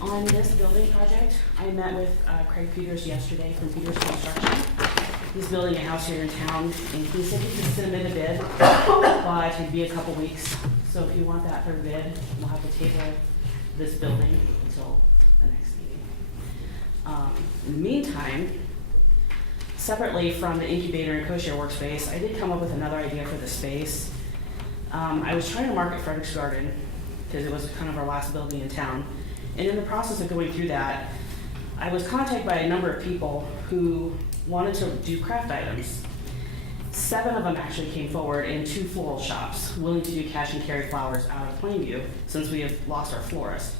On this building project, I met with Craig Peters yesterday from Peters Construction. He's building a house here in town, and he said he could submit a bid, but it'd be a couple weeks. So if you want that for a bid, we'll have to table this building until the next meeting. In the meantime, separately from the incubator and co-share workspace, I did come up with another idea for the space. I was trying to market Frederick's Garden because it was kind of our last building in town. And in the process of going through that, I was contacted by a number of people who wanted to do craft items. 7 of them actually came forward, and 2 floral shops willing to do cash and carry flowers out of Plainview since we have lost our florist.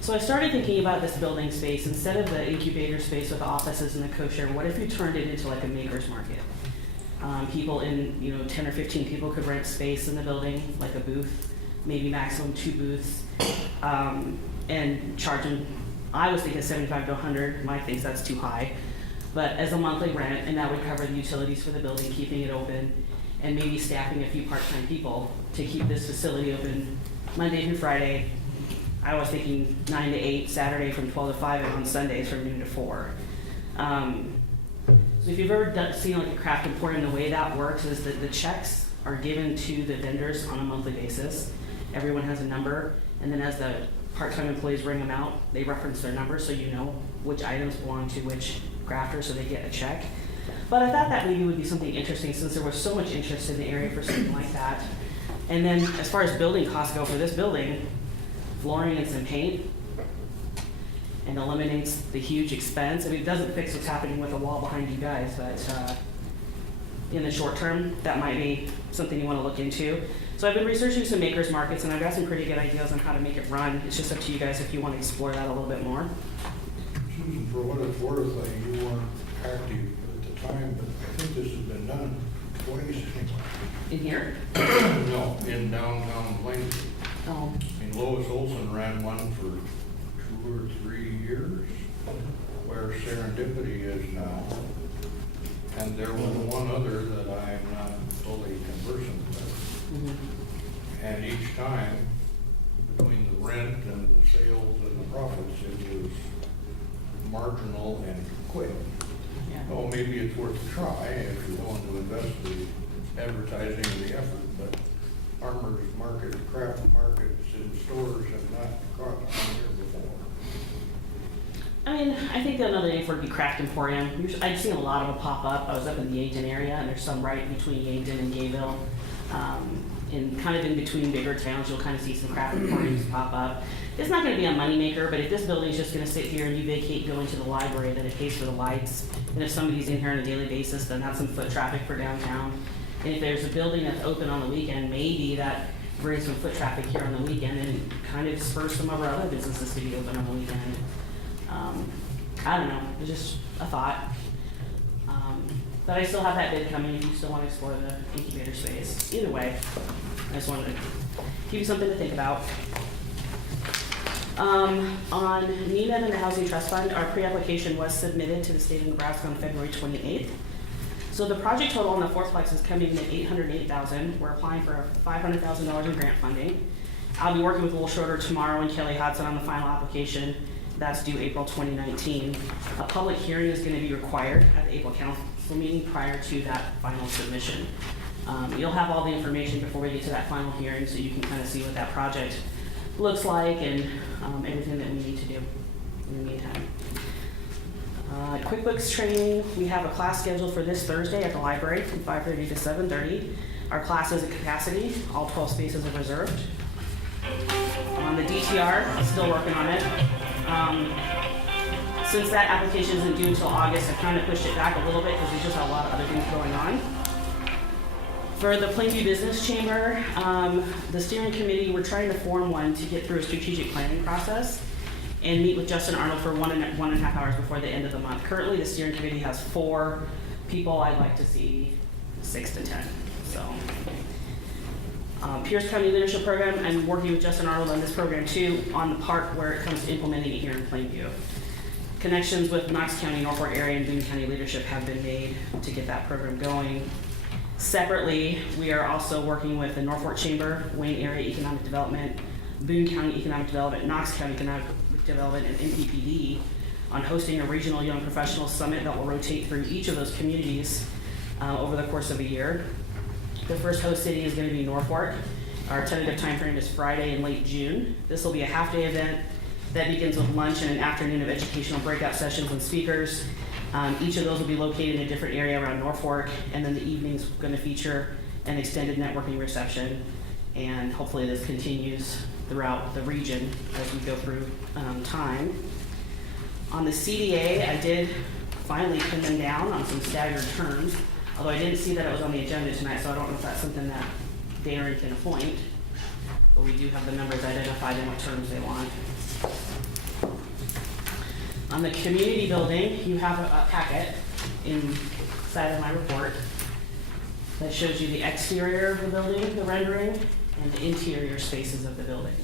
So I started thinking about this building space. Instead of the incubator space with the offices and the kosher, what if you turned it into like a maker's market? People in, 10 or 15 people could rent space in the building, like a booth, maybe maximum 2 booths, and charge them, I was thinking 75 to 100, Mike thinks that's too high, but as a monthly rent, and that would cover the utilities for the building, keeping it open, and maybe staffing a few part-time people to keep this facility open Monday through Friday. I was thinking 9 to 8, Saturday from 12 to 5, and on Sundays from noon to 4. So if you've ever seen like a craft emporium, the way that works is that the checks are given to the vendors on a monthly basis. Everyone has a number, and then as the part-time employees ring them out, they reference their number so you know which items belong to which crafter, so they get a check. But I thought that maybe would be something interesting since there was so much interest in the area for something like that. And then as far as building costs go for this building, flooring and some paint, and eliminates the huge expense. I mean, it doesn't fix what's happening with the wall behind you guys, but in the short term, that might be something you want to look into. So I've been researching some makers markets, and I've got some pretty good ideas on how to make it run. It's just up to you guys if you want to explore that a little bit more. Susan, for what it's worth, you weren't active at the time, but I think this has been done twice. In here? No, in downtown Plainview. Oh. And Lois Olson ran one for 2 or 3 years, where Serendipity is now. And there was one other that I am not fully conversant with. Mm-hmm. And each time, between the rent and the sales and the profits, it was marginal and quick. Yeah. Oh, maybe it's worth a try if you're willing to invest the advertising and the effort, but farmers market, craft markets in stores have not caught on here before. I mean, I think another name for it would be Craft Emporium. I've seen a lot of them pop up. I was up in the Yankton area, and there's some right between Yankton and Gayville. And kind of in between bigger towns, you'll kind of see some craft emporiums pop up. It's not going to be a moneymaker, but if this building is just going to sit here and you vacate, go into the library, then it pays for the lights. And if somebody's in here on a daily basis, then that's some foot traffic for downtown. And if there's a building that's open on the weekend, maybe that brings some foot traffic here on the weekend and kind of spurs some of our other businesses to be open on the weekend. I don't know, it's just a thought. But I still have that bid coming if you still want to explore the incubator space. Either way, I just wanted to give you something to think about. On NEMA and the Housing Trust Fund, our pre-application was submitted to the state of Nebraska on February 28th. So the project total on the fourplex is coming in at $808,000. We're applying for $500,000 in grant funding. I'll be working with Will Schroeder tomorrow and Kelly Hodson on the final application. That's due April 2019. A public hearing is going to be required at the April council meeting prior to that final submission. You'll have all the information before we get to that final hearing, so you can kind of see what that project looks like and everything that we need to do in the meantime. QuickBooks training, we have a class scheduled for this Thursday at the library from 5:30 to 7:30. Our class is at capacity, all 12 spaces are reserved. The DTR, still working on it. Since that application isn't due until August, I kind of pushed it back a little bit because there's just a lot of other things going on. For the Plainview Business Chamber, the steering committee, we're trying to form one to get through a strategic planning process and meet with Justin Arnold for 1.5 hours before the end of the month. Currently, the steering committee has 4 people. I'd like to see 6 to 10. So, Pierce County Leadership Program, I'm working with Justin Arnold on this program too, on the part where it comes to implementing it here in Plainview. Connections with Knox County, Norfolk area, and Boone County leadership have been made to get that program going. Separately, we are also working with the Norfolk Chamber, Wayne Area Economic Development, Boone County Economic Development, Knox County Economic Development, and NPPD on hosting a regional young professional summit that will rotate through each of those communities over the course of a year. The first host city is going to be Norfolk. Our tentative time frame is Friday in late June. This will be a half-day event that begins with lunch and an afternoon of educational breakout sessions and speakers. Each of those will be located in a different area around Norfolk, and then the evening's going to feature an extended networking reception, and hopefully this continues throughout the region as we go through time. On the CDA, I did finally pin them down on some staggered terms, although I didn't see that it was on the agenda tonight, so I don't know if that's something that Darren can appoint, but we do have the members identified and what terms they want. On the community building, you have a packet inside of my report that shows you the exterior of the building, the rendering, and the interior spaces of the building.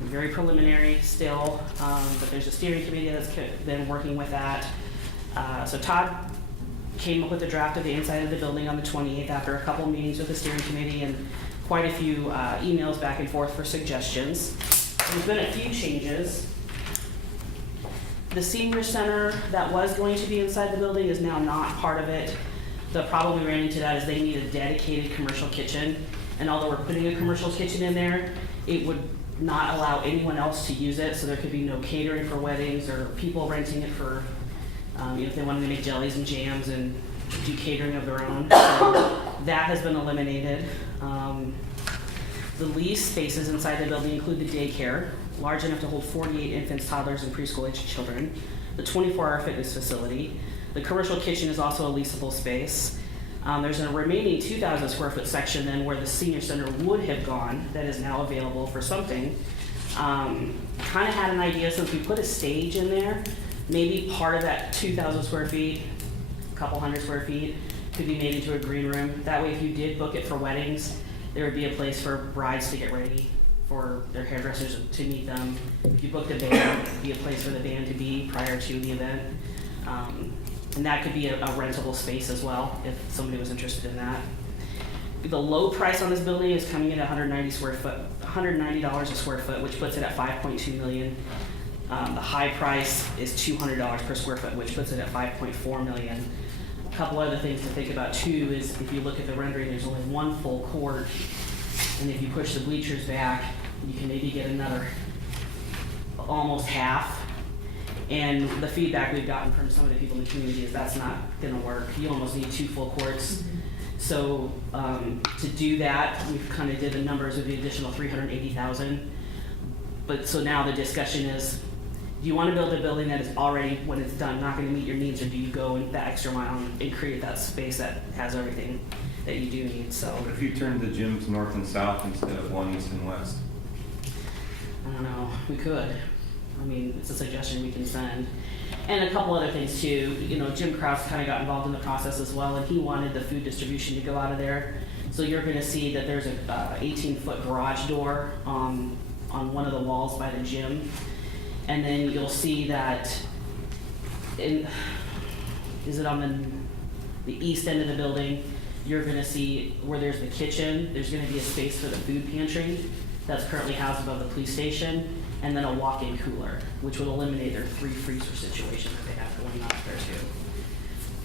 Very preliminary still, but there's a steering committee that's been working with that. So Todd came up with a draft of the inside of the building on the 28th after a couple meetings with the steering committee and quite a few emails back and forth for suggestions. There's been a few changes. The senior center that was going to be inside the building is now not part of it. The problem we ran into that is they need a dedicated commercial kitchen, and although we're putting a commercial kitchen in there, it would not allow anyone else to use it, so there could be no catering for weddings or people renting it for, if they wanted to make jellies and jams and do catering of their own. So that has been eliminated. The lease spaces inside the building include the daycare, large enough to hold 48 infants, toddlers, and preschool-aged children, the 24-hour fitness facility. The commercial kitchen is also a leasable space. There's a remaining 2,000 square foot section then where the senior center would have gone that is now available for something. Kind of had an idea, since we put a stage in there, maybe part of that 2,000 square feet, a couple hundred square feet, could be made into a green room. That way if you did book it for weddings, there would be a place for brides to get ready, for their hairdressers to meet them. If you booked a band, it would be a place for the band to be prior to the event. And that could be a rentable space as well, if somebody was interested in that. The low price on this building is coming in at $190 a square foot, which puts it at $5.2 million. The high price is $200 per square foot, which puts it at $5.4 million. A couple other things to think about too is if you look at the rendering, there's only one full court, and if you push the bleachers back, you can maybe get another almost half. And the feedback we've gotten from some of the people in the community is that's not gonna work. You almost need 2 full courts. So to do that, we've kind of did the numbers of the additional $380,000. But so now the discussion is, do you want to build a building that is already, when it's done, not going to meet your needs, or do you go in that extra mile and create that space that has everything that you do need? So What if you turned the gyms north and south instead of one east and west? I don't know, we could. I mean, it's a suggestion we can send. And a couple other things too. Jim Krause kind of got involved in the process as well, and he wanted the food distribution to go out of there. So you're going to see that there's a 18-foot garage door on one of the walls by the gym. And then you'll see that, is it on the east end of the building, you're going to see where there's the kitchen, there's going to be a space for the food pantry that's currently housed above the police station, and then a walk-in cooler, which would eliminate their 3 freezer situation that they have going on there too.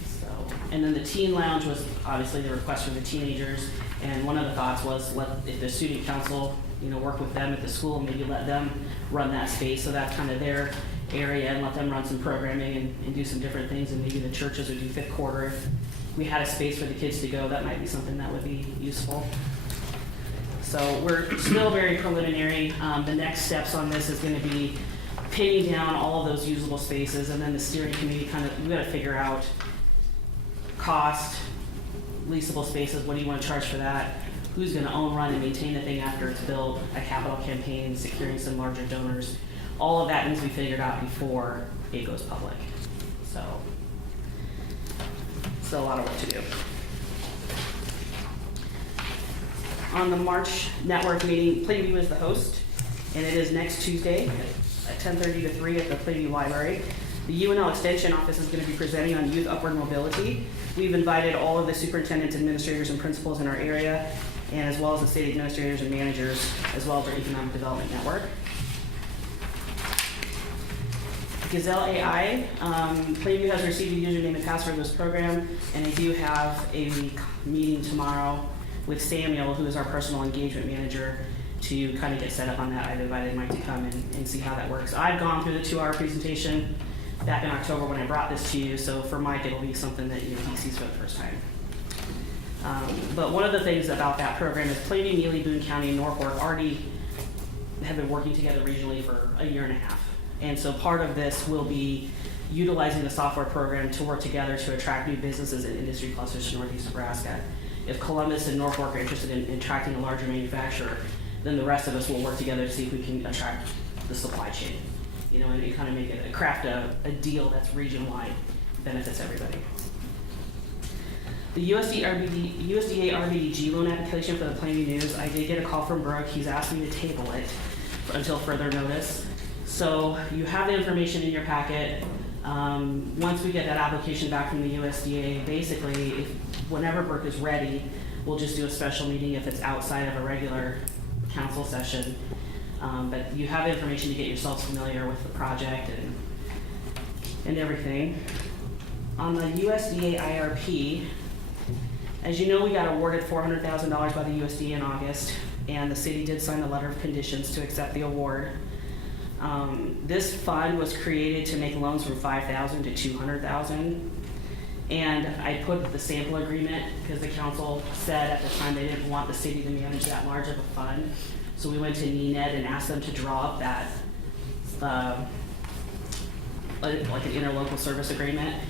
So, and then the teen lounge was obviously the request for the teenagers, and one of the thoughts was if the student council, work with them at the school, maybe let them run that space, so that's kind of their area, and let them run some programming and do some different things, and maybe the churches would do fifth quarter. If we had a space for the kids to go, that might be something that would be useful. So we're still very preliminary. The next steps on this is going to be pinning down all of those usable spaces, and then the steering committee we got to figure out cost, leasable spaces, what do you want to charge for that? Who's going to own, run, and maintain the thing after it's built, a capital campaign, securing some larger donors. All of that needs to be figured out before it goes public. So, still a lot of work to do. On the March network meeting, Plainview is the host, and it is next Tuesday at 10:30 to 3 at the Plainview Library. The UNL Extension Office is going to be presenting on youth upward mobility. We've invited all of the superintendents, administrators, and principals in our area, and as well as the state administrators and managers, as well as our Economic Development Network. Gazelle AI, Plainview has received a username and password for this program, and I do have a meeting tomorrow with Samuel, who is our personal engagement manager, to kind of get set up on that. I've invited Mike to come and see how that works. I've gone through the 2-hour presentation back in October when I brought this to you, so for Mike it'll be something that he sees for the first time. But one of the things about that program is Plainview, Neely, Boone County, and Norfolk already have been working together regionally for a year and a half. And so part of this will be utilizing the software program to work together to attract new businesses and industry clusters to Northeast Nebraska. If Columbus and Norfolk are interested in attracting a larger manufacturer, then the rest of us will work together to see if we can attract the supply chain. You know, and kind of make it, craft a deal that's region-wide, benefits everybody. The USDA RBDG loan application for the Plainview News, I did get a call from Brooke. He's asked me to table it until further notice. So you have the information in your packet. Once we get that application back from the USDA, basically, whenever Brooke is ready, we'll just do a special meeting if it's outside of a regular council session. But you have information to get yourselves familiar with the project and everything. On the USDA IRP, as you know, we got awarded $400,000 by the USDA in August, and the city did sign a letter of conditions to accept the award. This fund was created to make loans from $5,000 to $200,000. And I put the sample agreement because the council said at the time they didn't want the city to manage that large of a fund. So we went to NENED and asked them to draw up that, like an interlocal service agreement.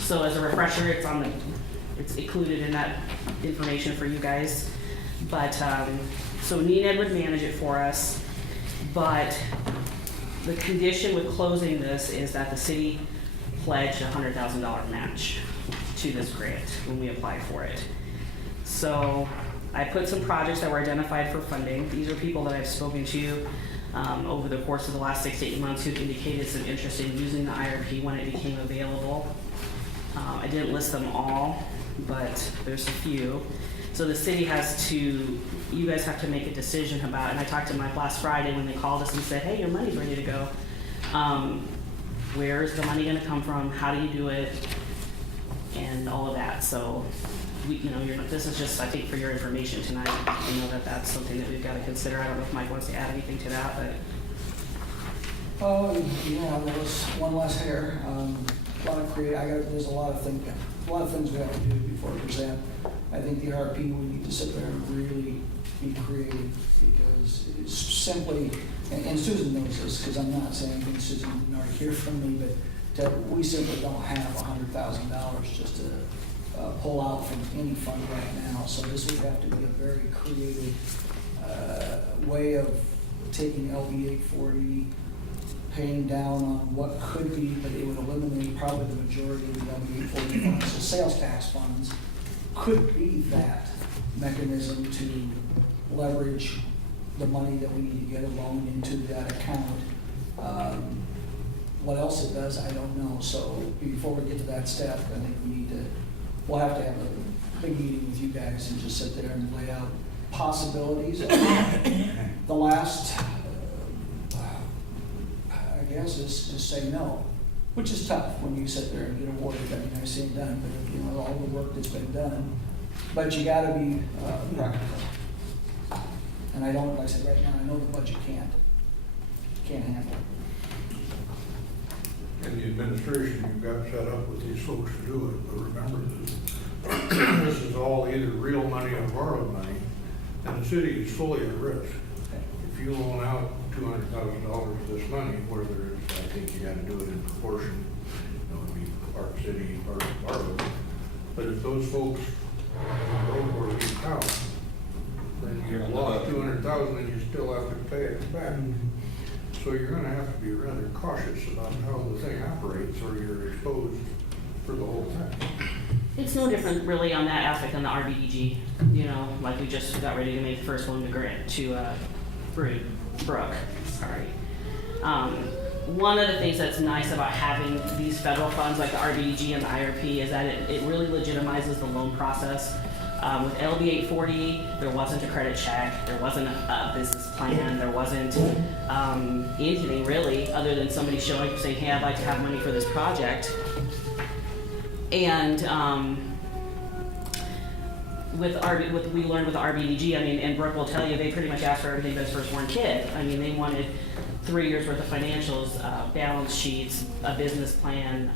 So as a refresher, it's included in that information for you guys. But, so NENED would manage it for us, but the condition with closing this is that the city pledge a $100,000 match to this grant when we apply for it. So I put some projects that were identified for funding. These are people that I've spoken to over the course of the last 6 to 8 months who indicated some interest in using the IRP when it became available. I didn't list them all, but there's a few. So the city has to, you guys have to make a decision about, and I talked to Mike last Friday when they called us and said, hey, your money's ready to go. Where's the money gonna come from? How do you do it? And all of that. So, this is just, I think, for your information tonight. I know that that's something that we've got to consider. I don't know if Mike wants to add anything to that, but. Yeah, there was one less hair. A lot of there's a lot of things we have to do before we present. I think the RP, we need to sit there and really be creative because it's simply, and Susan knows this because I'm not saying anything Susan didn't already hear from me, but we simply don't have $100,000 just to pull out from any fund right now. So this would have to be a very creative way of taking LB 840, paying down on what could be, but it would eliminate probably the majority of the LB 840 funds. So sales tax funds could be that mechanism to leverage the money that we need to get a loan into that account. What else it does, I don't know. So before we get to that step, I think we'll have to have a big meeting with you guys and just sit there and lay out possibilities. The last, I guess, is just say no, which is tough when you sit there and get awarded. I mean, I've seen it done, but all the work that's been done. But you got to be practical. And I don't, like I said, right now, I know the budget can't handle it. And the administration you've got set up with these folks to do it, but remember this is all either real money or borrowed money, and the city is fully at risk. If you loan out $200,000 of this money, whether it's, I think you gotta do it in proportion, it'd be part city, part borrowed. But if those folks don't or leave town, then you've lost $200,000 and you still have to pay it back. So you're gonna have to be rather cautious about how the thing operates or you're exposed for the whole thing. It's no different really on that aspect than the RBDG, like we just got ready to make the first loan to Brooke, sorry. one of the things that's nice about having these federal funds like the RBDG and the IRP is that it really legitimizes the loan process. With LB 840, there wasn't a credit check, there wasn't a business plan, there wasn't anything really other than somebody showing up saying, hey, I'd like to have money for this project. And with we learned with the RBDG, I mean, and Brooke will tell you, they pretty much asked for everything but his firstborn kid. I mean, they wanted 3 years worth of financials, balance sheets, a business plan,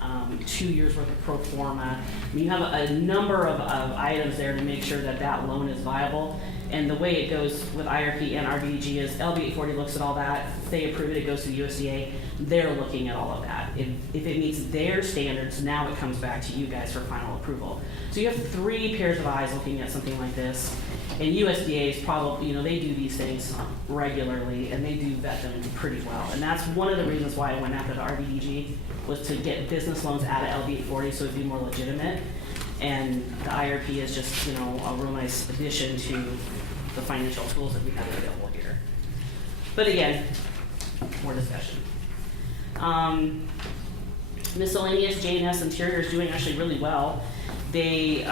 2 years worth of pro forma. I mean, you have a number of items there to make sure that that loan is viable. And the way it goes with IRP and RBDG is LB 840 looks at all that. If they approve it, it goes to the USDA. They're looking at all of that. If it meets their standards, now it comes back to you guys for final approval. So you have 3 pairs of eyes looking at something like this. And USDA is probably, they do these things regularly and they do vet them pretty well. And that's one of the reasons why I went after the RBDG was to get business loans out of LB 840 so it'd be more legitimate. And the IRP is just, a real nice addition to the financial tools that we have available here. But again, more discussion. Miscellaneous J&S Interior is doing actually really well. They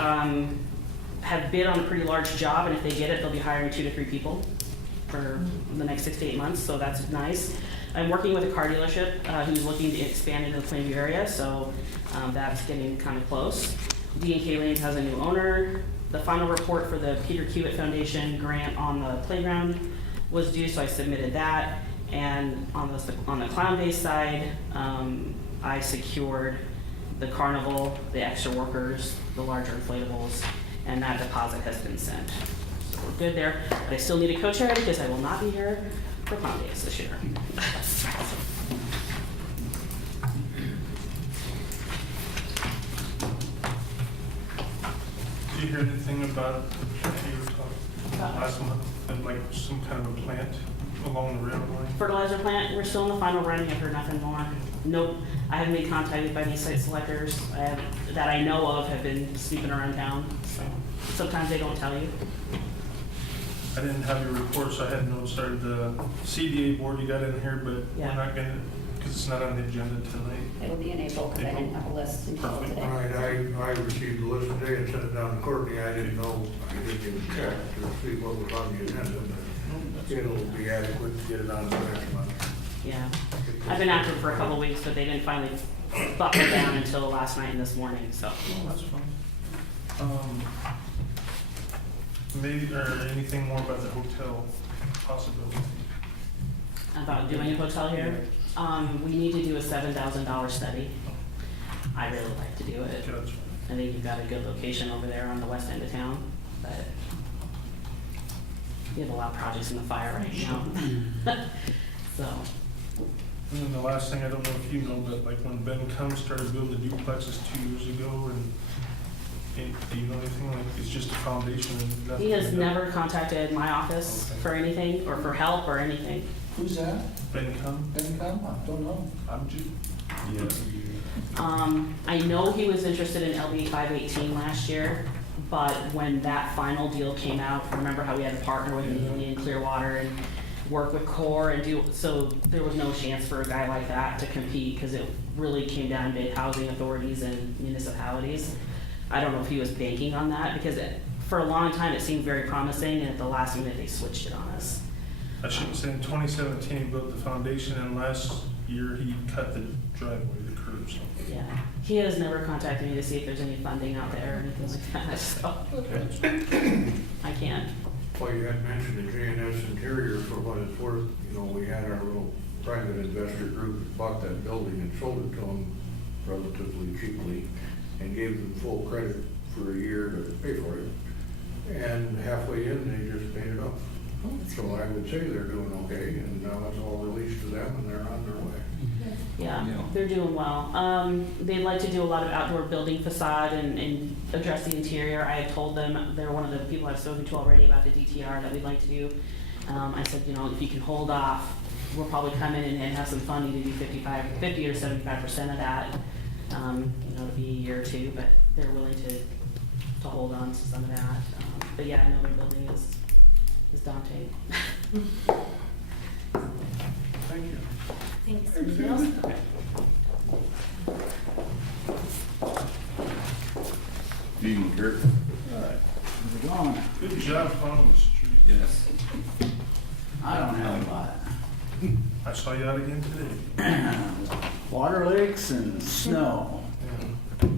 have bid on a pretty large job, and if they get it, they'll be hiring 2 to 3 people for the next 6 to 8 months, so that's nice. I'm working with a car dealership who's looking to expand into the Plainview area, so that's getting kind of close. D&K Lanes has a new owner. The final report for the Peter Kiewit Foundation grant on the playground was due, so I submitted that. And on the clown-based side, I secured the carnival, the extra workers, the larger inflatables, and that deposit has been sent. So we're good there. But I still need a co-chair because I will not be here for clown days this year. Did you hear anything about what you were talking about last month, and like some kind of a plant along the railroad line? Fertilizer plant, we're still in the final running. I've heard nothing more. Nope, I haven't been contacted by these site selectors that I know of have been sneaking around town. So sometimes they don't tell you. I didn't have your report, so I had no started the CDA board you got in here, but Yeah. we're not gonna, because it's not on the agenda tonight. It'll be in April, because I didn't have a list until Perfect. All today. right, I received the list today and sent it down to Courtney. I didn't know, I didn't even check to see what was on the agenda, but it'll be adequate to get it on the next month. Yeah, I've been after it for a couple weeks, but they didn't finally buckle down until last night and this morning, so. Oh, that's fine. Maybe, or anything more about the hotel possibility? About doing a hotel here, we need to do a $7,000 study. I really like to do it. Gotcha. I think you've got a good location over there on the west end of town, but you have a lot of projects in the fire right now. So, And then the last thing, I don't know if you know, but like when Ben Cum started building the duplexes 2 years ago, and do you know anything, like it's just a foundation and nothing? he has like that? never contacted my office Okay. for anything, or for help or anything. Who's that? Ben Cum? Ben Cum? I don't know. I'm Jude. I know he was interested in LB 518 last year, but when that final deal came out, remember how we had to partner with Neely and Clearwater and work with Core and do, so there was no chance for a guy like that to compete because it really came down to housing authorities and municipalities. I don't know if he was banking on that because for a long time it seemed very promising, and at the last minute they switched it on us. I shouldn't say, in 2017, he built the foundation, and last year he cut the driveway, the curb, so. Yeah, he has never contacted me to see if there's any funding out there or anything like that, so I can't. Well, you had mentioned the J&S Interior, for what it's worth. We had our little private investor group that bought that building and sold it to them relatively cheaply and gave them full credit for a year to pay for it. And halfway in, they just paid it off. So I would say they're doing okay, and now it's all released to them and they're on their way. Yeah, Yeah. they're doing well. They'd like to do a lot of outdoor building facade and address the interior. I had told them, they're one of the people I've spoken to already about the DTR that we'd like to do. I said, if you can hold off, we'll probably come in and have some funding to do 50 or 75% of that. It'll be a year or two, but they're willing to hold on to some of that. But yeah, I know their building is daunting. Thank you. Thanks. Anything else? Evening, Kurt. Good job following the street. Yes. I don't have a lot. I saw you out again today. Water leaks and snow. Yeah.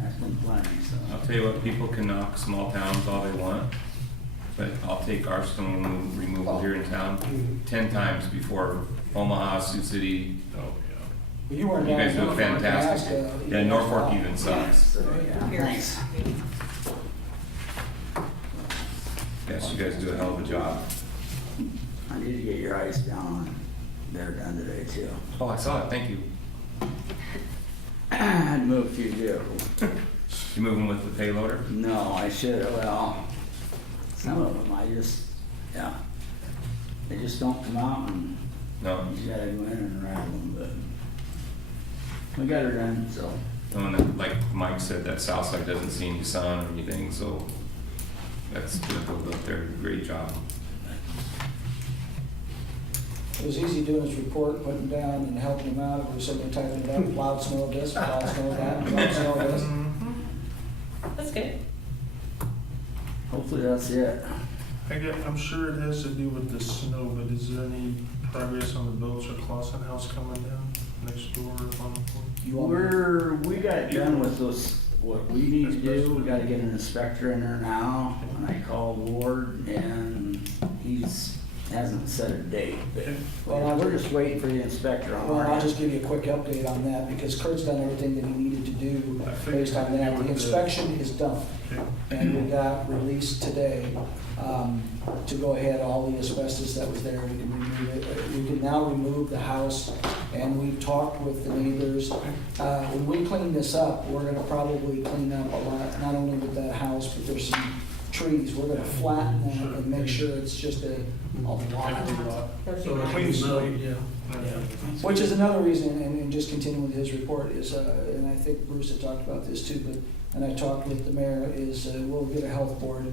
That's been plenty, I'll so. tell you what, people can knock small towns all they want, but I'll take our stone removal here in town 10 times before Omaha, Sioux City. Oh, yeah. You weren't You down guys do in a Norfolk, fantastic. Nebraska. Yeah, Norfolk even sucks. So, yeah, thanks. Yes, you guys do a hell of a job. I need to get your ice down on, they're done today too. Oh, I saw it, thank you. I'd move a few vehicles. You moving with the payloader? No, I should have, well, some of them, yeah. They just don't come out and No. you gotta go in and rattle them, but we got her done, so. No, and then, like Mike said, that south side doesn't see any sun or anything, so that's gonna build up there. Great job. It was easy doing his report, putting down and helping him out. It was somebody typing it up, plowed snow this, plowed snow that, plowed snow this. That's good. Hopefully that's it. I'm sure it has to do with the snow, but is there any progress on the Belcher Clausen house coming down next door on the corner? You want me- We got done with those, what we need to do, we gotta get an inspector in there now, and I called Ward, and hasn't set a date, but, well, we're just waiting for the inspector on Well, our I'll end. just give you a quick update on that, because Kurt's done everything that he needed to do I think based on that. The with the- inspection is done, Okay. and we got released today to go ahead, all the asbestos that was there, we can remove it. We can now remove the house, and we've talked with the neighbors. When we clean this up, we're gonna probably clean up a lot, not only with that house, but there's some trees. We're gonna flatten that and make sure it's just a lot. Clean slate, yeah. Which is another reason, and just continuing with his report, is, and I think Bruce had talked about this too, but, and I talked with the mayor, is we'll get a health board.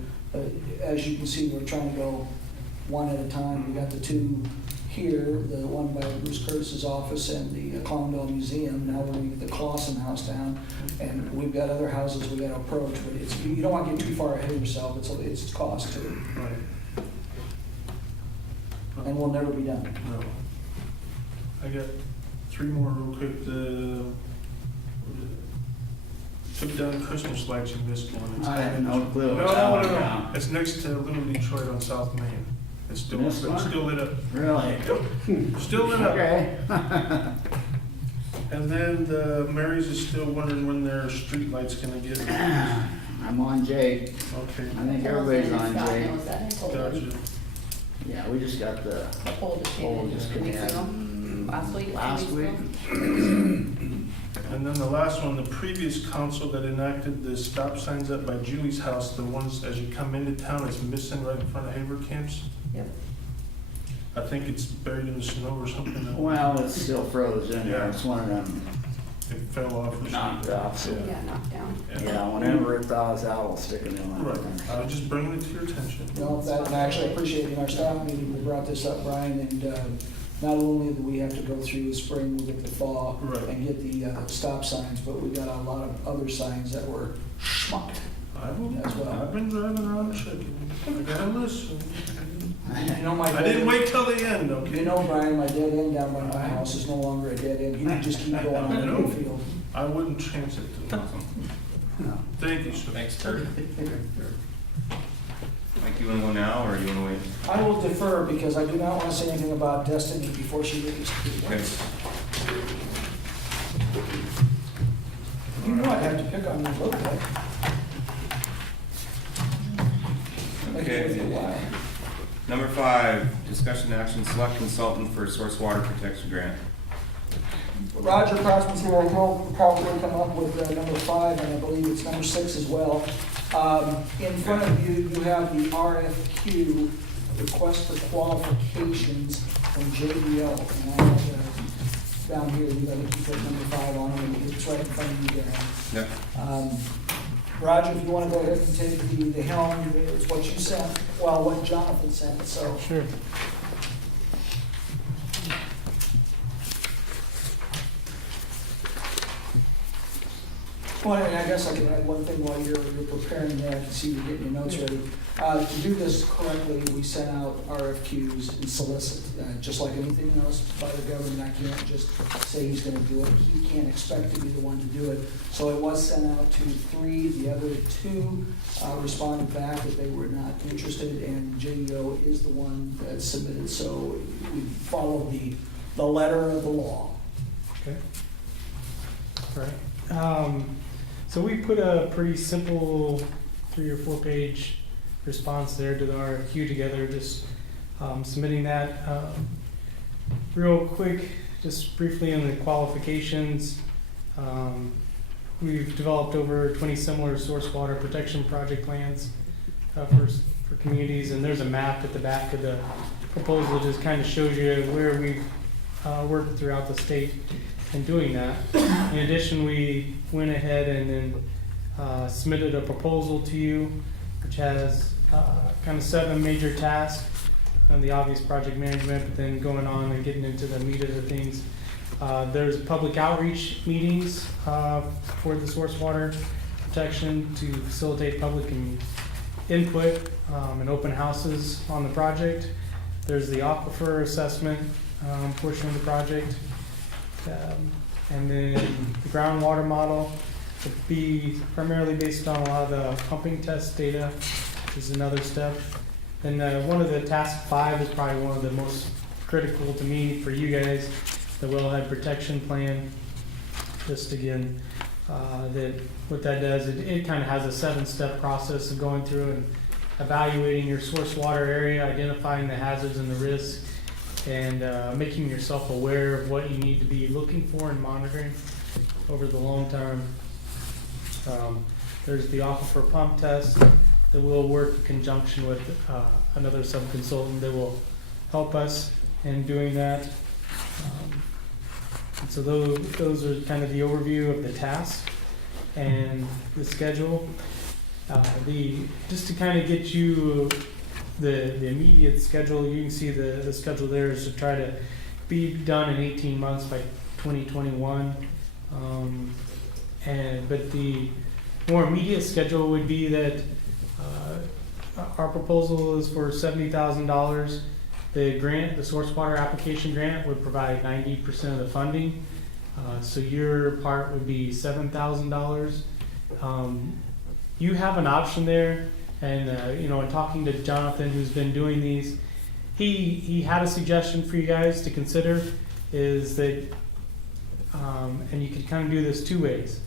As you can see, we're trying to go one at a time. We got the two here, the one by Bruce Curtis's office and the Clondell Museum. Now we're gonna get the Clausen house down, and we've got other houses we gotta approach, but you don't wanna get too far ahead of yourself, it's cost too, Right. and we'll never be done. No. I got 3 more real quick. Took down Christmas lights in this one. It's I have no clue. No. It's next to Little Detroit on South Main. It's still This one? lit up. Really? Still lit up. Okay. And then the Marys is still wondering when their street lights gonna get. I'm on Jake. Okay. I think everybody's on Scott Jake. knows that. I told Gotcha. him. Yeah, we just got the The pole just came poll in just 2 come weeks ago. in. Last week, 2 Last weeks week. ago. And then the last one, the previous council that enacted the stop signs up by Julie's house, the ones as you come into town, it's missing right in front of Haver Camps. Yep. I think it's buried in the snow or something. Well, it's still froze in there. Yeah. It's one of them It fell off or knocked something. off. So, It got knocked down. yeah, whenever it thaws out, we'll stick a new one. Right, in I there. was just bringing it to your attention. No, that, and I actually appreciate in our staff meeting, we brought this up, Brian, and not only do we have to go through the spring with the thaw Right. and get the stop signs, but we got a lot of other signs that were schmucked. As well. I've been driving around checking. I gotta listen. You know, my I didn't wait till the end, okay? You know, Brian, my dead end down by my house is no longer a dead end. You can just keep going on the field. I wouldn't chance it to. No. Thank you, sir. Thanks, Kurt. Mike, you wanna go now, or you wanna wait? I will defer because I do not want to say anything about Destiny before she leaves. Okay. You know I'd have to pick on you a little bit. Make it worth your Okay. while. Number 5, discussion action, select consultant for source water protection grant. Roger Crossman's here, he'll probably come up with number 5, and I believe it's number 6 as well. In front of you, you have the RFQ, request for qualifications from JBL. And I have, down here, you gotta keep that number 5 on, and it's right in front of you there. Yep. Roger, if you wanna go ahead and take the helm, it's what you sent, well, what Jonathan sent, so. Sure. Well, and I guess I can add one thing while you're preparing that, I can see you're getting your notes ready. To do this correctly, we sent out RFQs and solicit, just like anything else by the government. I can't just say he's gonna do it. He can't expect to be the one to do it. So it was sent out to 3, the other 2 responded back that they were not interested, and JEO is the one that submitted, so we followed the letter of the law. Okay. All right. So we put a pretty simple 3 or 4 page response there to the RFQ together, just submitting that. Real quick, just briefly on the qualifications. We've developed over 20 similar source water protection project plans for communities, and there's a map at the back of the proposal that just kind of shows you where we've worked throughout the state in doing that. In addition, we went ahead and then submitted a proposal to you, which has kind of 7 major tasks and the obvious project management, but then going on and getting into the meat of the things. There's public outreach meetings for the source water protection to facilitate public input and open houses on the project. There's the aquifer assessment portion of the project. And then the groundwater model would be primarily based on a lot of the pumping test data, which is another step. And one of the task 5 is probably one of the most critical to me for you guys, the wellhead protection plan. Just again, that what that does, it kind of has a 7-step process of going through and evaluating your source water area, identifying the hazards and the risks, and making yourself aware of what you need to be looking for and monitoring over the long term. There's the aquifer pump test that will work in conjunction with another sub-consultant that will help us in doing that. And so those are kind of the overview of the task and the schedule. Just to kind of get you the immediate schedule, you can see the schedule there is to try to be done in 18 months by 2021. But the more immediate schedule would be that our proposal is for $70,000. The grant, the source water application grant, would provide 90% of the funding. So your part would be $7,000. You have an option there. And in talking to Jonathan, who's been doing these, he had a suggestion for you guys to consider, is that, and you could kind of do this 2 ways.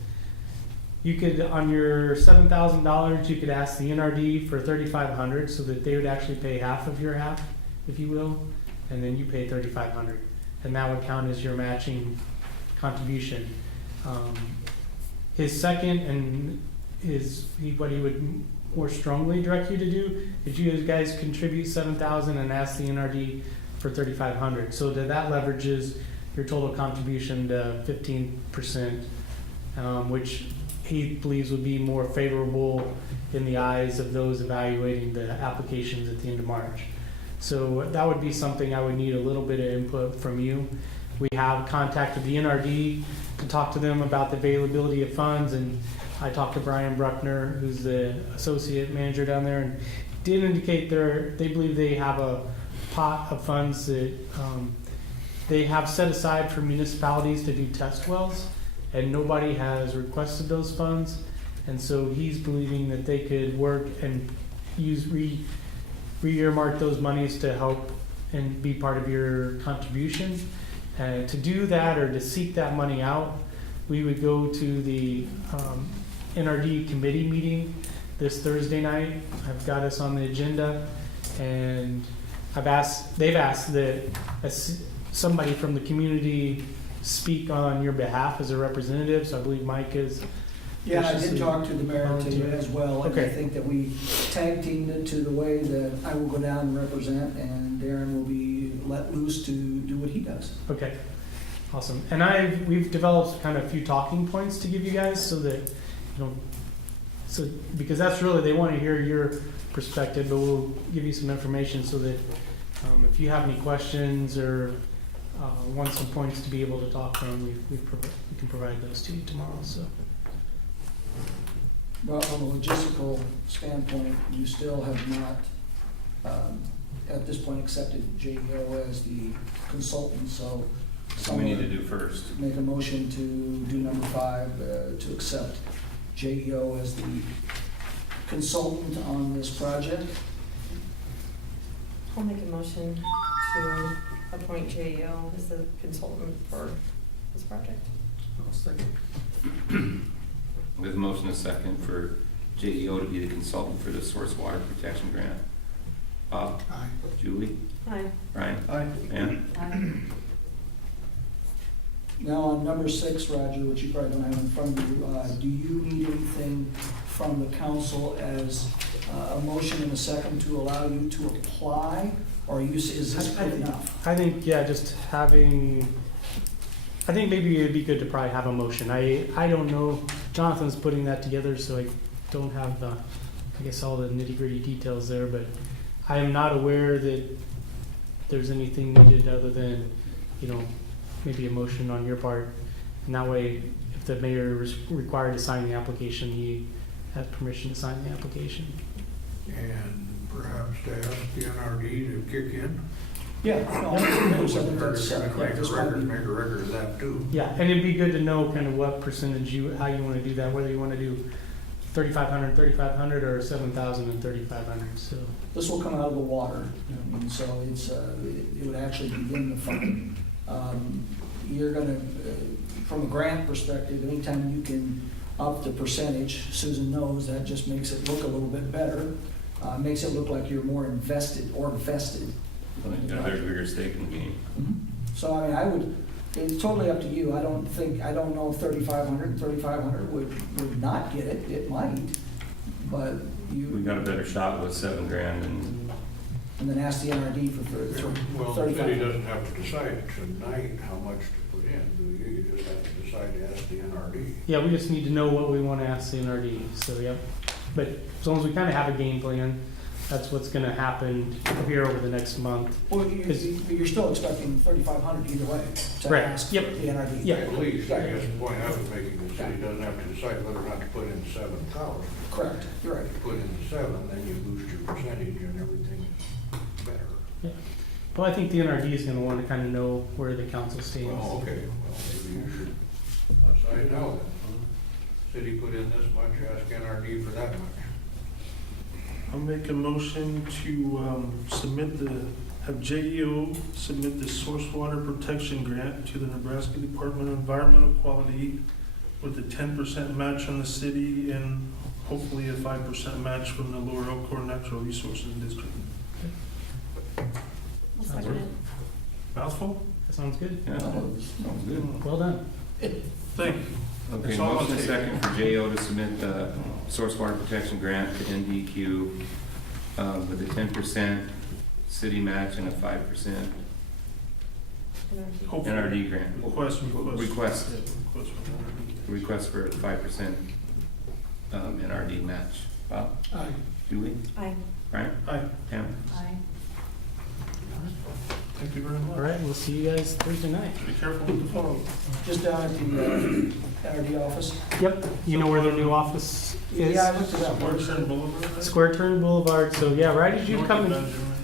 You could, on your $7,000, you could ask the NRD for $3,500, so that they would actually pay half of your half, if you will, and then you pay $3,500, and that would count as your matching contribution. His second, and what he would more strongly direct you to do, is you guys contribute $7,000 and ask the NRD for $3,500. So that leverages your total contribution to 15%, which he believes would be more favorable in the eyes of those evaluating the applications at the end of March. So that would be something I would need a little bit of input from you. We have contacted the NRD to talk to them about the availability of funds, and I talked to Brian Bruckner, who's the associate manager down there, and did indicate they believe they have a pot of funds that they have set aside for municipalities to do test wells, and nobody has requested those funds. And so he's believing that they could work and re-earmark those monies to help and be part of your contribution. To do that, or to seek that money out, we would go to the NRD committee meeting this Thursday night. I've got us on the agenda, and they've asked that somebody from the community speak on your behalf as a representative. So I believe Mike is. Yeah, I did talk to the mayor as well, and I Okay. think that we tag teamed it to the way that I will go down and represent, and Darren will be let loose to do what he does. Okay, awesome. And we've developed kind of a few talking points to give you guys, so that because that's really, they want to hear your perspective, but we'll give you some information so that if you have any questions or want some points to be able to talk from, we can provide those to you tomorrow. So Well, from a logistical standpoint, you still have not, at this point, accepted JEO as the consultant, so. What do we need to do first? Make a motion to do number 5, to accept JEO as the consultant on this project. I'll make a motion to appoint JEO as the consultant for this project. With a motion and a second for JEO to be the consultant for the source water protection grant. Bob? Aye. Julie? Aye. Brian? Aye. Ann? Now, on number 6, Roger, which you probably don't have in front of you, do you need anything from the council as a motion and a second to allow you to apply? Or is this good enough? I think, yeah, just having, I think maybe it'd be good to probably have a motion. I don't know, Jonathan's putting that together, so I don't have the, I guess, all the nitty-gritty details there, but I am not aware that there's anything needed other than, you know, maybe a motion on your part. And that way, if the mayor is required to sign the application, he has permission to sign the application. And perhaps to ask the NRD to kick in. Yeah, no, I think that's, Make this might be- a record of that too. Yeah, and it'd be good to know kind of what percentage how you want to do that, whether you want to do 3,500, or 7,000 and 3,500, so. This will come out of the water, and so it's, it would actually be in the fund. You're gonna, from a grant perspective, anytime you can up the percentage, Susan knows that just makes it look a little bit better. Makes it look like you're more invested or vested. Got a bigger stake in the game. So, I mean, it's totally up to you. I don't know if 3,500 would not get it. It might, but We you, got a better shot with $7,000 and then ask the NRD for Well, the city 35. doesn't have to decide tonight how much to put in, do you? You just have to decide to ask the NRD. Yeah, we just need to know what we want to ask the NRD, so, yep. But as long as we kind of have a game plan, that's what's going to happen here over the next month. Well, you're still expecting 3,500 either way to Right. ask Yep. the NRD. Yeah. At least, I guess the point I was making, the city doesn't have to decide whether or not to put in 7,000. Correct, you're right. If you put in the 7, then you boost your percentage and everything is better. Well, I think the NRD is going to want to kind of know where the council stands. Well, okay, well, maybe you should decide now then. City put in this much, ask NRD for that much. I'll make a motion to have JEO submit the source water protection grant to the Nebraska Department of Environmental Quality with a 10% match from the city and hopefully a 5% match from the Lower Elkhorn Natural Resources District. I'll second it. Mouthful? That sounds good. Yeah, sounds good. Well done. Thank you. Okay, That's all I'll motion and take. second for JEO to submit the source water protection grant to NDQ with a 10% city match and a 5% Hopefully. NRD grant. Request for a 5% NRD match. Bob? Aye. Julie? Aye. Brian? Aye. Pam? Aye. Thank you very much. All right, we'll see you guys Thursday night. Be careful with the phone. Just down at the NRD office. Yep, you know where the new office is? Yeah, I looked at that. Western Boulevard? Square Turn Boulevard, so yeah, right as you North come of in, Benjamin,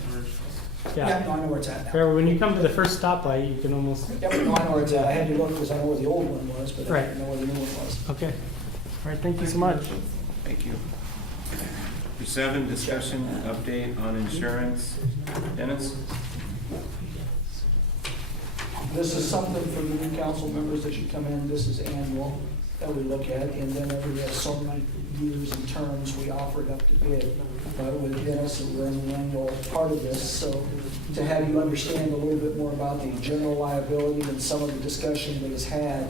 Yeah, yeah. no, I know where it's at now. Remember, when you come to the first stoplight, you can almost, Yep, no, I know where it's at. I had to look because I know where the old one was, but I Right. didn't know where the new one was. okay. All right, thank you so much. Thank you. Number 7, discussion update on insurance. Dennis? This is something for the new council members that should come in. This is annual that we look at, and then every so many years and terms, we offer it up to bid. But with Dennis, we're in the annual part of this, so to have you understand a little bit more about the general liability and some of the discussion that is had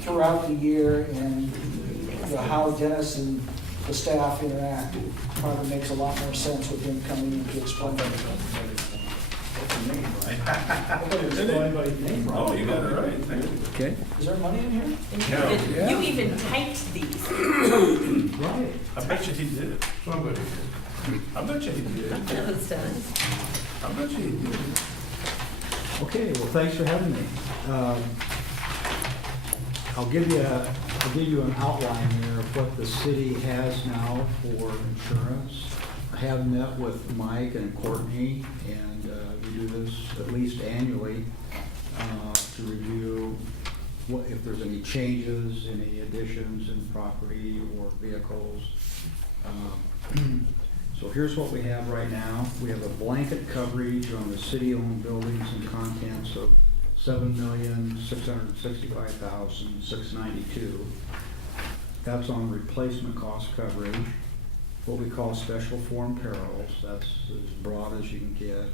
throughout the year and how Dennis and the staff interact, it probably makes a lot more sense with him coming in to explain everything. Oh, you got it right. Thank you. Okay. Is there money in here? And you even typed these. Right. I bet you he did. Somebody did. I bet you he did. That was done. I bet you he did. Okay, well, thanks for having me. I'll give you I'll give you an outline there of what the city has now for insurance. I have met with Mike and Courtney, and we do this at least annually to review if there's any changes, any additions in property or vehicles. So here's what we have right now. We have a blanket coverage on the city-owned buildings and contents of $7,665,692. That's on replacement cost coverage. What we call special form perils, that's as broad as you can get.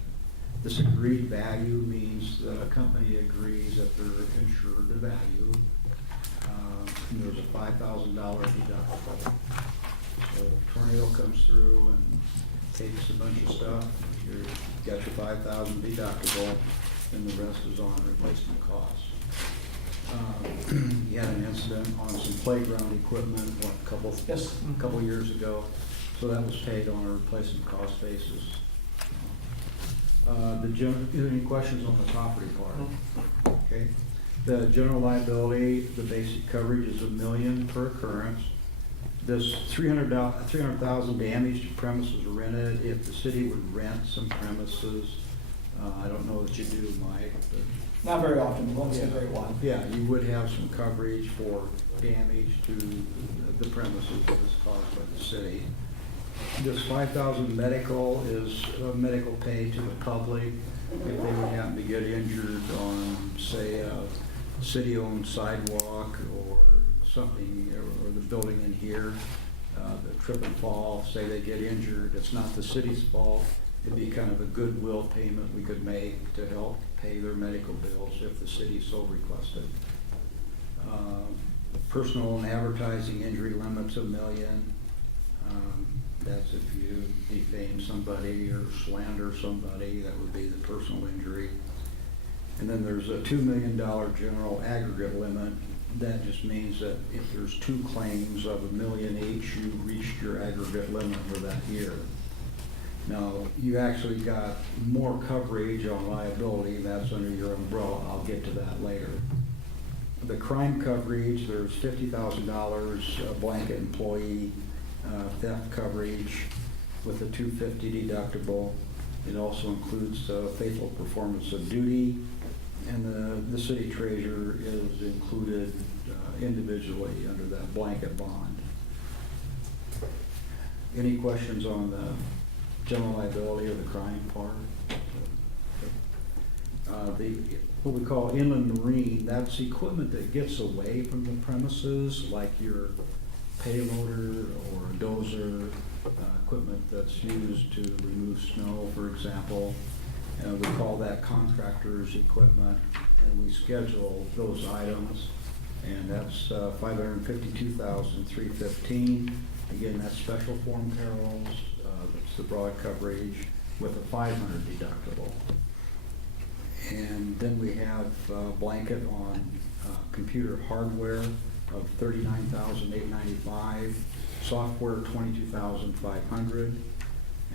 This agreed value means that a company agrees that they're insured the value. And there's a $5,000 deductible. So if a tornado comes through and takes a bunch of stuff, you've got your $5,000 deductible, and the rest is on replacement costs. You had an incident on some playground equipment, a couple years ago, so that was paid on a replacement cost basis. Any questions on the property part? Okay. The general liability, the basic coverage is $1 million per occurrence. This $300,000 damage to premises rented. If the city would rent some premises, I don't know that you do, Mike, but Not very often, once every one. yeah, you would have some coverage for damage to the premises that is caused by the city. This $5,000 medical is medical pay to the public if they would happen to get injured on, say, a city-owned sidewalk or something, or the building in here, the trip and fall, say they get injured. It's not the city's fault. It'd be kind of a goodwill payment we could make to help pay their medical bills if the city so requested. Personal and advertising injury limits $1 million. That's if you defame somebody or slander somebody, that would be the personal injury. And then there's a $2 million general aggregate limit. That just means that if there's two claims of $1 million each, you reached your aggregate limit for that year. Now, you actually got more coverage on liability, that's under your umbrella. I'll get to that later. The crime coverage, there's $50,000 blanket employee theft coverage with a $250 deductible. It also includes faithful performance of duty, and the city treasurer is included individually under that blanket bond. Any questions on the general liability or the crime part? What we call inland marine, that's equipment that gets away from the premises, like your payloader or a dozer, equipment that's used to remove snow, for example. We call that contractor's equipment, and we schedule those items, and that's $552,315. Again, that's special form perils. That's the broad coverage with a $500 deductible. And then we have a blanket on computer hardware of $39,895, software $22,500.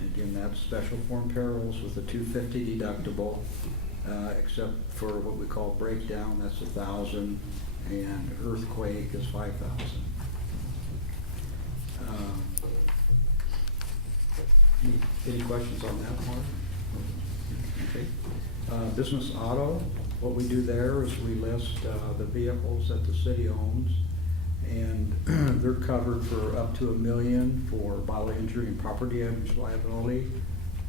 And again, that's special form perils with a $250 deductible, except for what we call breakdown, that's $1,000, and earthquake is $5,000. Any questions on that part? Okay. Business auto, what we do there is we list the vehicles that the city owns, and they're covered for up to $1 million for bodily injury and property damage liability.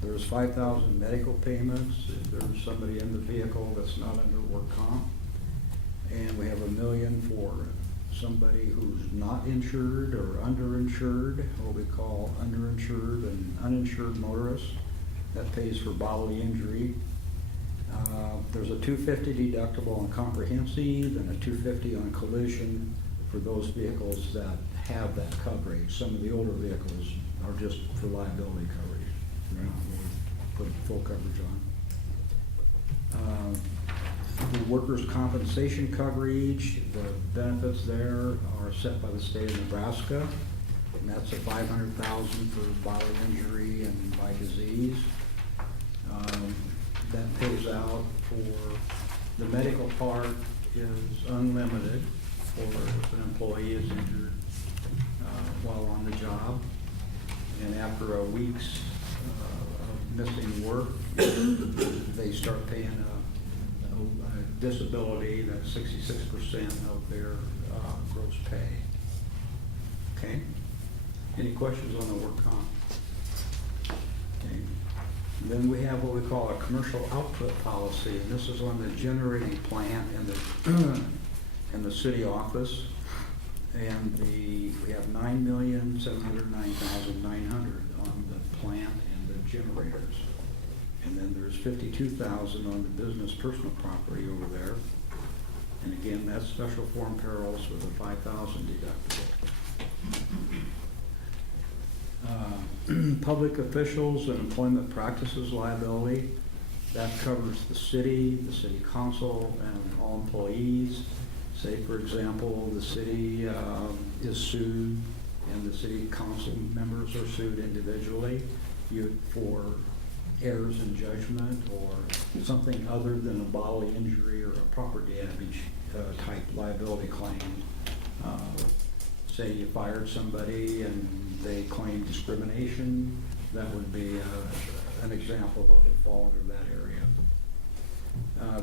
There's 5,000 medical payments if there's somebody in the vehicle that's not under work comp. And we have $1 million for somebody who's not insured or underinsured, what we call underinsured and uninsured motorists. That pays for bodily injury. There's a $250 deductible on comprehensive and a $250 on collision for those vehicles that have that coverage. Some of the older vehicles are just for liability coverage. They're not really put full coverage on. The workers' compensation coverage, the benefits there are set by the state of Nebraska, and that's a $500,000 for bodily injury and by disease. That pays out for the medical part is unlimited. or if an employee is injured while on the job. And after a week's of missing work, they start paying a disability that's 66% of their gross pay. Okay? Any questions on the work comp? Okay. Then we have what we call a commercial output policy, and this is on the generating plant in the city office. And we have 9,709,900 on the plant and the generators. And then there's 52,000 on the business personal property over there. And again, that's special form perils with a 5,000 deductible. Public officials and employment practices liability, that covers the city council, and all employees. Say, for example, the city is sued and the city council members are sued individually for errors in judgment or something other than a bodily injury or a property damage type liability claim. Say you fired somebody and they claim discrimination, that would be an example of what would fall under that area.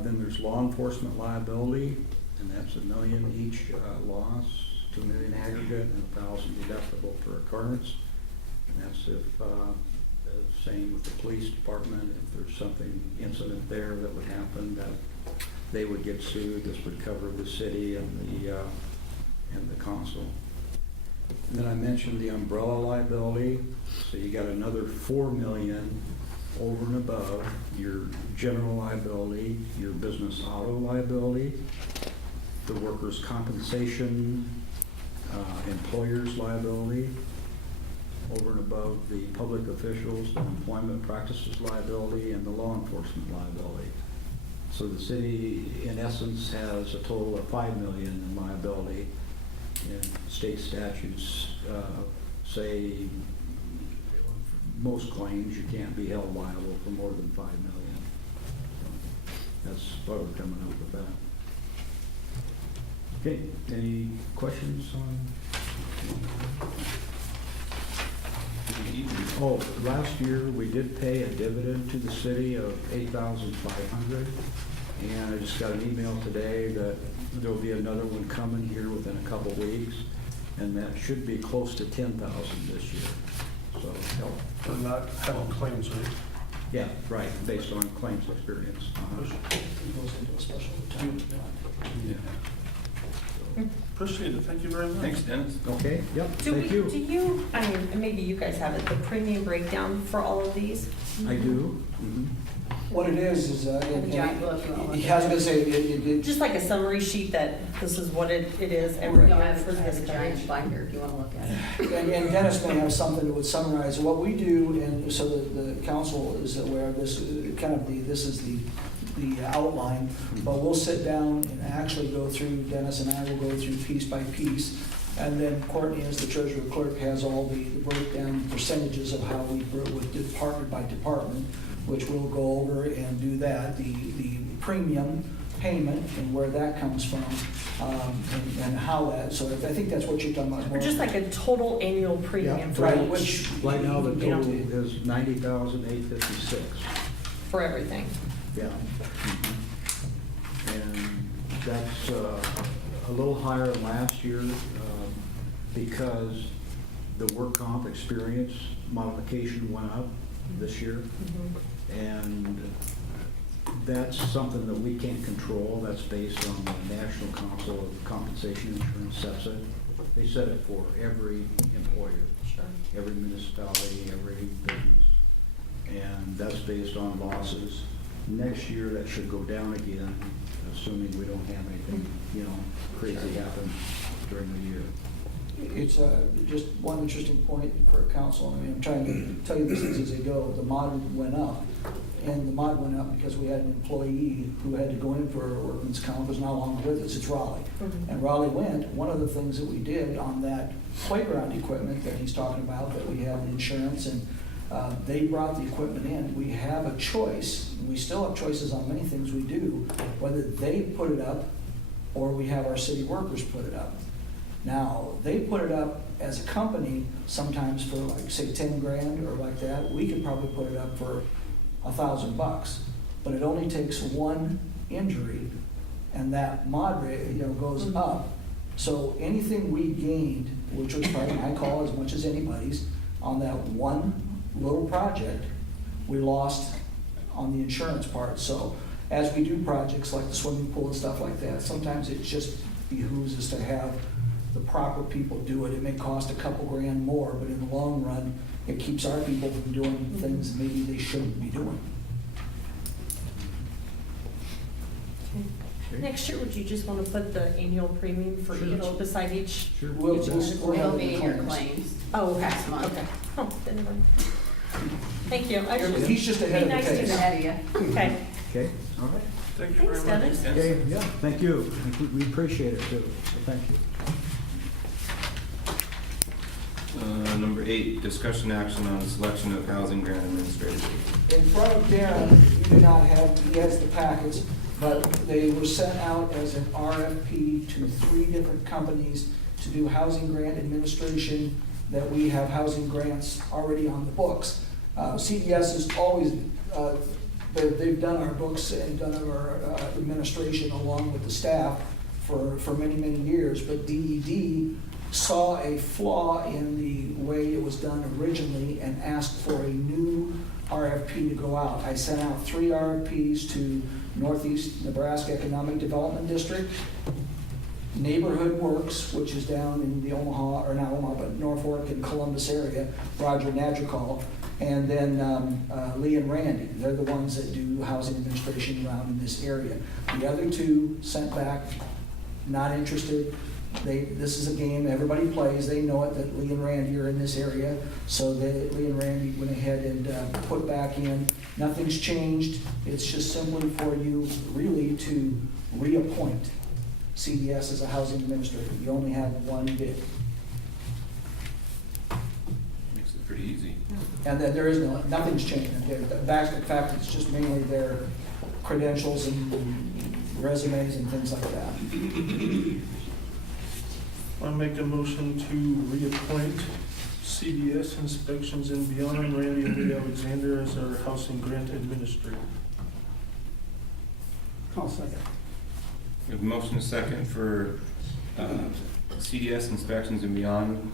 Then there's law enforcement liability, and that's $1 million each loss, $2 million aggregate, and $1,000 deductible per occurrence. And that's if, same with the police department, if there's something, incident there that would happen, that they would get sued. This would cover the city and the council. And then I mentioned the umbrella liability, so you got another $4 million over and above your general liability, your business auto liability, the workers' compensation, employers' liability, over and above the public officials, the employment practices liability, and the law enforcement liability. So the city, in essence, has a total of $5 million in liability. And state statutes say most claims you can't be held liable for more than $5 million. That's why we're coming up with that. Okay, any questions on? Oh, last year we did pay a dividend to the city of $8,500, and I just got an email today that there'll be another one coming here within a couple weeks, and that should be close to $10,000 this year. So, For not having claims, right? yeah, right, based on claims experience. It goes into a special retirement fund. Yeah. Appreciate it, thank you very much. Thanks, Dennis. Okay, yep, Do thank we, you. do you, I mean, and maybe you guys have it, the premium breakdown for all of these? I do. Mhm. What it is, Have a giant book, you want to look I was at gonna say, it, Just like a summary sheet that this is what it is every No, I year have for I have this a coverage. giant binder if you want to look at it. and Dennis may have something that would summarize what we do, and so that the council is aware of this, this is the outline, but we'll sit down and actually go through, Dennis and I will go through piece by piece, and then Courtney, as the treasurer clerk, has all the breakdown percentages of how we break with department by department, which we'll go over and do that, the premium payment and where that comes from, and how that, so I think that's what you're talking about. Or just like a total annual premium for Right, each, which. Right now, the You know, total is $90,856. for everything. Yeah. And that's a little higher than last year because the work comp experience modification went up this year. And that's something that we can't control. That's based on the National Council of Compensation Insurance sets it. They set it for every employer, Sure. every municipality, every business. And that's based on losses. Next year, that should go down again, assuming we don't have anything, crazy happen during the year. It's just one interesting point for council. I mean, I'm trying to tell you these things as they go. The mod went up, and the mod went up because we had an employee who had to go in for a workman's comp, was no longer with us. It's Raleigh. And Raleigh went. One of the things that we did on that playground equipment that he's talking about, that we had insurance, and they brought the equipment in. We have a choice. We still have choices on many things we do, whether they put it up or we have our city workers put it up. Now, they put it up as a company, sometimes for like, say, 10 grand or like that. We could probably put it up for $1,000, but it only takes one injury and that mod rate, goes up. So anything we gained, which was probably my call as much as anybody's, on that one little project, we lost on the insurance part. So as we do projects like the swimming pool and stuff like that, sometimes it just behooves us to have the proper people do it. It may cost a couple grand more, but in the long run, it keeps our people from doing things maybe they shouldn't be doing. Next year, would you just want to put the annual premium for, beside each? Sure. We'll each just- one? It'll be in your claims. Oh, okay, Next month. okay. Oh, then never mind. Thank you. I just- He's just Be ahead of the nice to case. know. Ahead of you. Okay. Okay, all right. Thank you Thanks, very much. Dennis. Okay, yeah, thank you. We appreciate it too, so thank you. Number 8, discussion action on selection of housing grant administrator. In front of Darren, you do not have, he has the packets, but they were sent out as an RFP to 3 different companies to do housing grant administration, that we have housing grants already on the books. CDS is always, they've done our books and done our administration along with the staff for many, many years, but DED saw a flaw in the way it was done originally and asked for a new RFP to go out. I sent out 3 RFPs to Northeast Nebraska Economic Development District, Neighborhood Works, which is down in the Omaha, or not Omaha, but Norfolk and Columbus area, Roger Nadrikal, and then Lee and Randy. They're the ones that do housing administration around in this area. The other 2 sent back, not interested. This is a game everybody plays. They know it, that Lee and Randy are in this area. So Lee and Randy went ahead and put back in. Nothing's changed. It's just simply for you really to reappoint CDS as a housing administrator. You only have 1 bid. Makes it pretty easy. And then there is nothing's changed. In fact, it's just mainly their credentials and resumes and things like that. I make a motion to reappoint CDS Inspections and Beyond Randy and Lee Alexander as our housing grant administrator. I'll second. We have a motion and a second for CDS Inspections and Beyond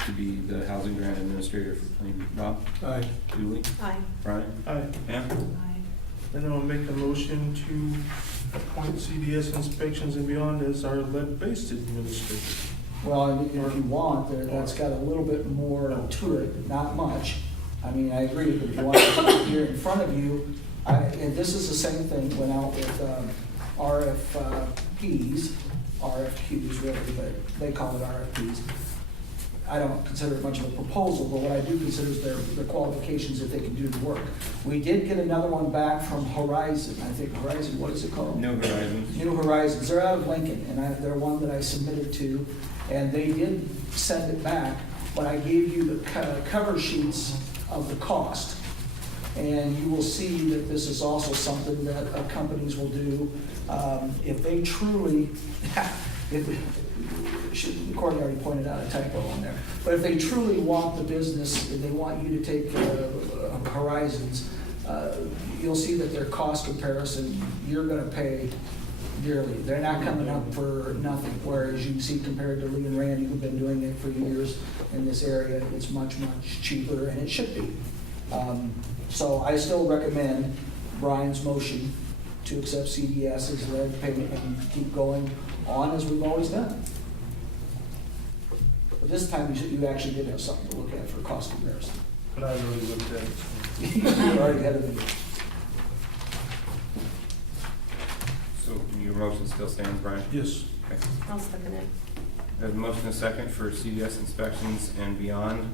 to be the housing grant administrator for Plainview. Bob? Aye. Julie? Aye. Brian? Aye. Pam? Aye. And I'll make a motion to appoint CDS Inspections and Beyond as our lead-based administrator. Well, and if you want, that's got a little bit more to it, not much. I mean, I agree, but if you want to here in front of you, and this is the same thing, went out with RFPs, RFQs really, but they call it RFPs. I don't consider it much of a proposal, but what I do consider is their qualifications if they can do the work. We did get another one back from Horizon. I think Horizon, what is it called? No Horizons. New Horizons. They're out of Lincoln, and they're one that I submitted to, and they did send it back, but I gave you the cover sheets of the cost. And you will see that this is also something that companies will do. If they truly, Courtney already pointed out a typo on there, but if they truly want the business, and they want you to take Horizons, you'll see that their cost comparison, you're gonna pay dearly. They're not coming up for nothing, whereas you can see compared to Lee and Randy, who've been doing it for years in this area, it's much, much cheaper, and it should be. So I still recommend Brian's motion to accept CDS as lead payment and keep going on as we've always done. But this time you actually did have something to look at for cost comparison. But I already looked at it. You're already ahead of me. So your motion still stands, Brian? Yes. Okay. I'll second it. We have a motion and a second for CDS Inspections and Beyond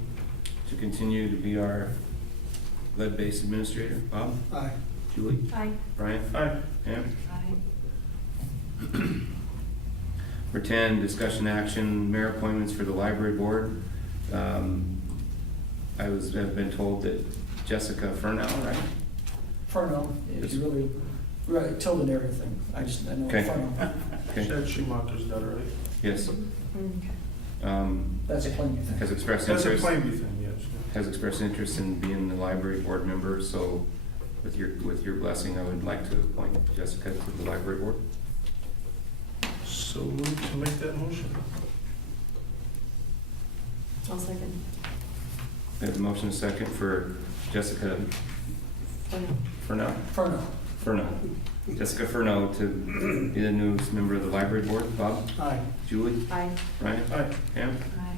to continue to be our lead-based administrator. Bob? Aye. Julie? Aye. Brian? Aye. Pam? Aye. Number 10, discussion action, mayor appointments for the library board. Have been told that Jessica Furnell, right? Furno, if you really Right, Tilden area thing, I know Okay. Furno. Okay, That's Schumacher's daughter, right? yes. Okay. That's a Plainview thing. Has expressed That's a interest, Plainview thing, yes. has expressed interest in being the library board member, so with your blessing, I would like to appoint Jessica to the library board. So move to make that motion. I'll second. We have a motion and a second for Jessica Furno. Jessica Furno to be the newest member of the library board. Bob? Aye. Julie? Aye. Ryan? Aye. Pam? Aye.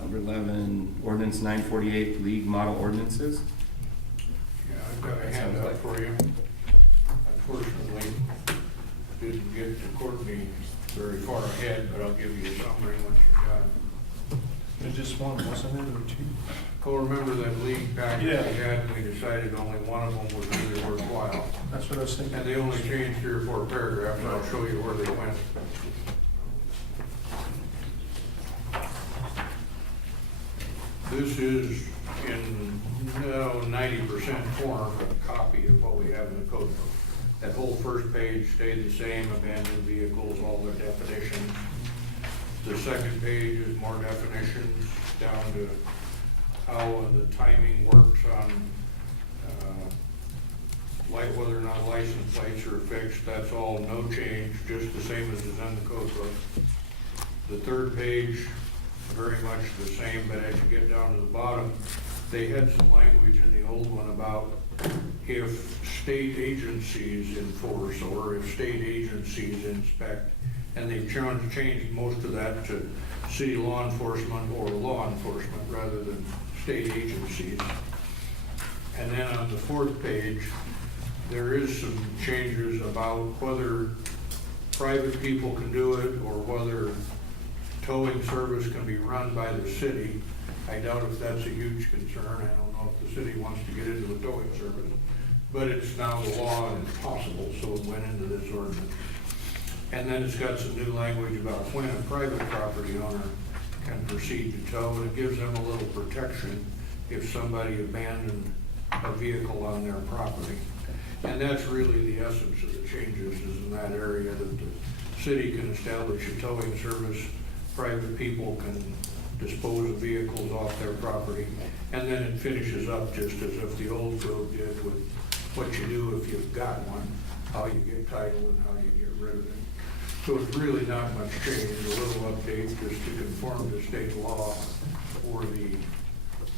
Number 11, ordinance 948, league model ordinances. Yeah, I've got a handout for you. Unfortunately, didn't get to Courtney very far ahead, but I'll give you a summary once you've got it. There's just one, wasn't it, or two? Oh, remember that league package we Yeah. had, and we decided only one of them was really worthwhile. That's what I was thinking. And they only changed 3 or 4 paragraphs, and I'll show you where they went. This is in 90% form a copy of what we have in the code book. That whole first page stayed the same, abandoned vehicles, all their definitions. The second page is more definitions down to how the timing works on like whether or not license plates are fixed. That's all no change, just the same as is in the code book. The third page, very much the same, but as you get down to the bottom, they had some language in the old one about if state agencies enforce or if state agencies inspect, and they've changed most of that to city law enforcement or law enforcement rather than state agencies. And then on the fourth page, there is some changes about whether private people can do it or whether towing service can be run by the city. I doubt if that's a huge concern. I don't know if the city wants to get into a towing service, but it's now the law and it's possible, so it went into this ordinance. And then it's got some new language about when a private property owner can proceed to tow, and it gives them a little protection if somebody abandoned a vehicle on their property. And that's really the essence of the changes, is in that area, that the city can establish a towing service, private people can dispose of vehicles off their property, and then it finishes up just as if the old code did with what you do if you've got one, how you get title and how you get rid of it. So it's really not much change, a little update just to conform to state law for the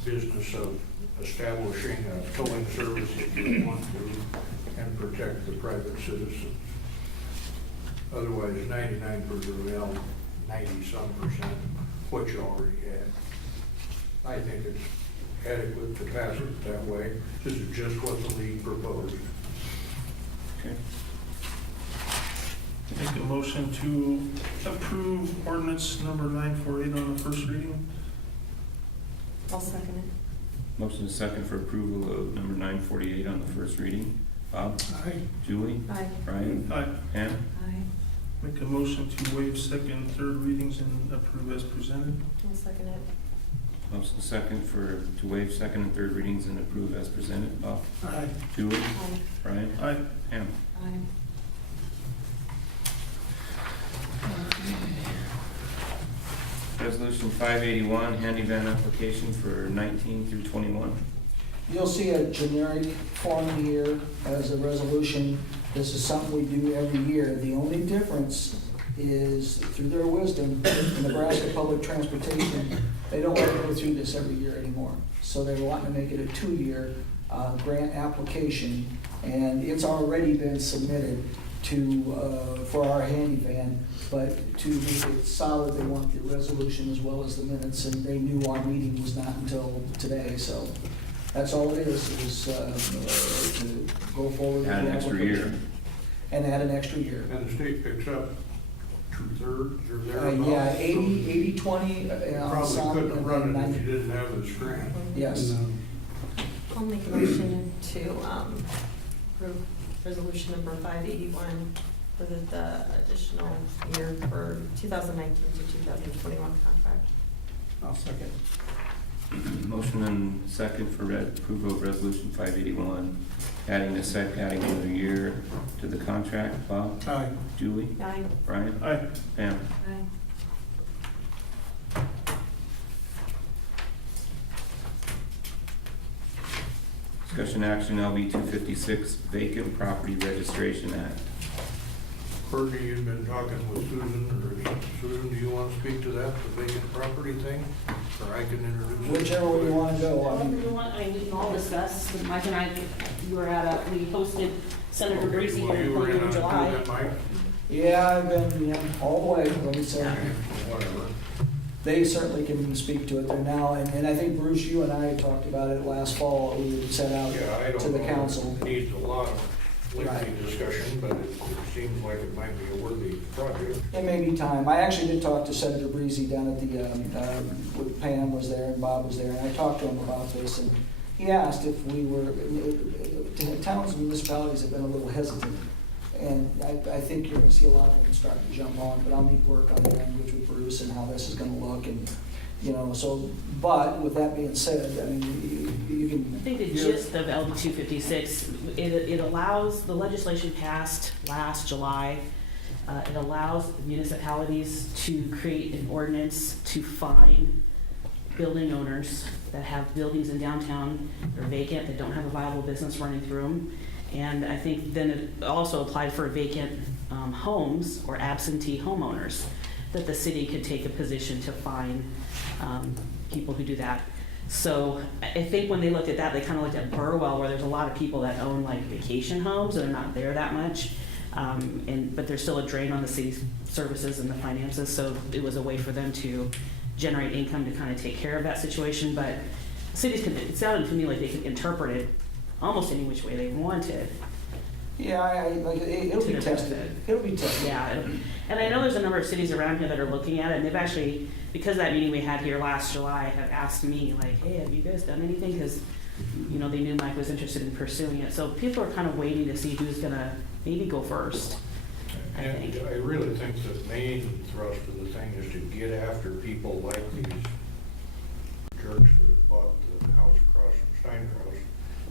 business of establishing a towing service if you want to, and protect the private citizen. Otherwise, 99%, well, 90-some%, what you already had. I think it's adequate to pass it that way. This is just what the league proposed. Okay. Make a motion to approve ordinance number 948 on the first reading. I'll second it. Motion is second for approval of number 948 on the first reading. Bob? Aye. Julie? Aye. Brian? Aye. Pam? Aye. Make a motion to waive second and third readings and approve as presented. I'll second it. Motion is second to waive second and third readings and approve as presented. Bob? Aye. Julie? Aye. Brian? Aye. Pam? Aye. Resolution 581, handy van application for 19 through 21. You'll see a generic form here as a resolution. This is something we do every year. The only difference is, through their wisdom, in Nebraska Public Transportation, they don't want to go through this every year anymore. So they're wanting to make it a 2-year grant application, and it's already been submitted to, for our handy van, but to make it solid, they want the resolution as well as the minutes, and they knew our meeting was not until today, so that's all it is to go forward with the Add an extra year. application. And add an extra year. And the state picks up 2/3 or thereabouts. Yeah, 80/20 on some, Probably couldn't and run then it if 90. you didn't have this grant. Yes. I'll make a motion to approve resolution number 581 for the additional year for 2019 to 2021 contract. I'll second. Motion and second for approval of resolution 581 adding another year to the contract. Bob? Aye. Julie? Aye. Brian? Aye. Pam? Discussion action LB 256 Vacant Property Registration Act. Courtney, you've been talking with Susan, or Susan, do you want to speak to that, the vacant property thing? Or I can introduce it? Whichever way you want to go. I mean, We can all discuss, Mike and I, we were at we hosted Senator Breezy Well, in you were in Plainview in on July. that, Mike? yeah, I've been, all the way, let me say. Yeah. Whatever. They certainly can speak to it there now, and I think Bruce, you and I talked about it last fall, we would set out Yeah, I to don't the know, council. it needs a lot of lengthy Right. discussion, but it seems like it might be a worthy project. It may be time. I actually did talk to Senator Breezy down at the, when Pam was there and Bob was there, and I talked to him about this, and he asked if we were, towns and municipalities have been a little hesitant, and I think you're gonna see a lot of them start to jump on, but I'll need to work on the language with Bruce and how this is gonna look, and, so, but with that being said, I mean, you I can. think the gist of LB 256, it allows, the legislation passed last July, it allows municipalities to create an ordinance to fine building owners that have buildings in downtown that are vacant, that don't have a viable business running through them. And I think then it also applied for vacant homes or absentee homeowners, that the city could take a position to fine people who do that. So I think when they looked at that, they kind of looked at Burwell, where there's a lot of people that own like vacation homes and they're not there that much. But there's still a drain on the city's services and the finances, so it was a way for them to generate income to kind of take care of that situation. But cities could, it sounded to me like they could interpret it almost any which way they wanted. Yeah, it'll be To tested. benefit. It'll be tested. Yeah, and I know there's a number of cities around here that are looking at it, and they've actually, because of that meeting we had here last July, have asked me, like, hey, have you guys done anything? Because, they knew Mike was interested in pursuing it. So people are kind of waiting to see who's gonna maybe go first. I And think. I really think the main thrust of the thing is to get after people like these jerks that have bought the house across from Steinhaus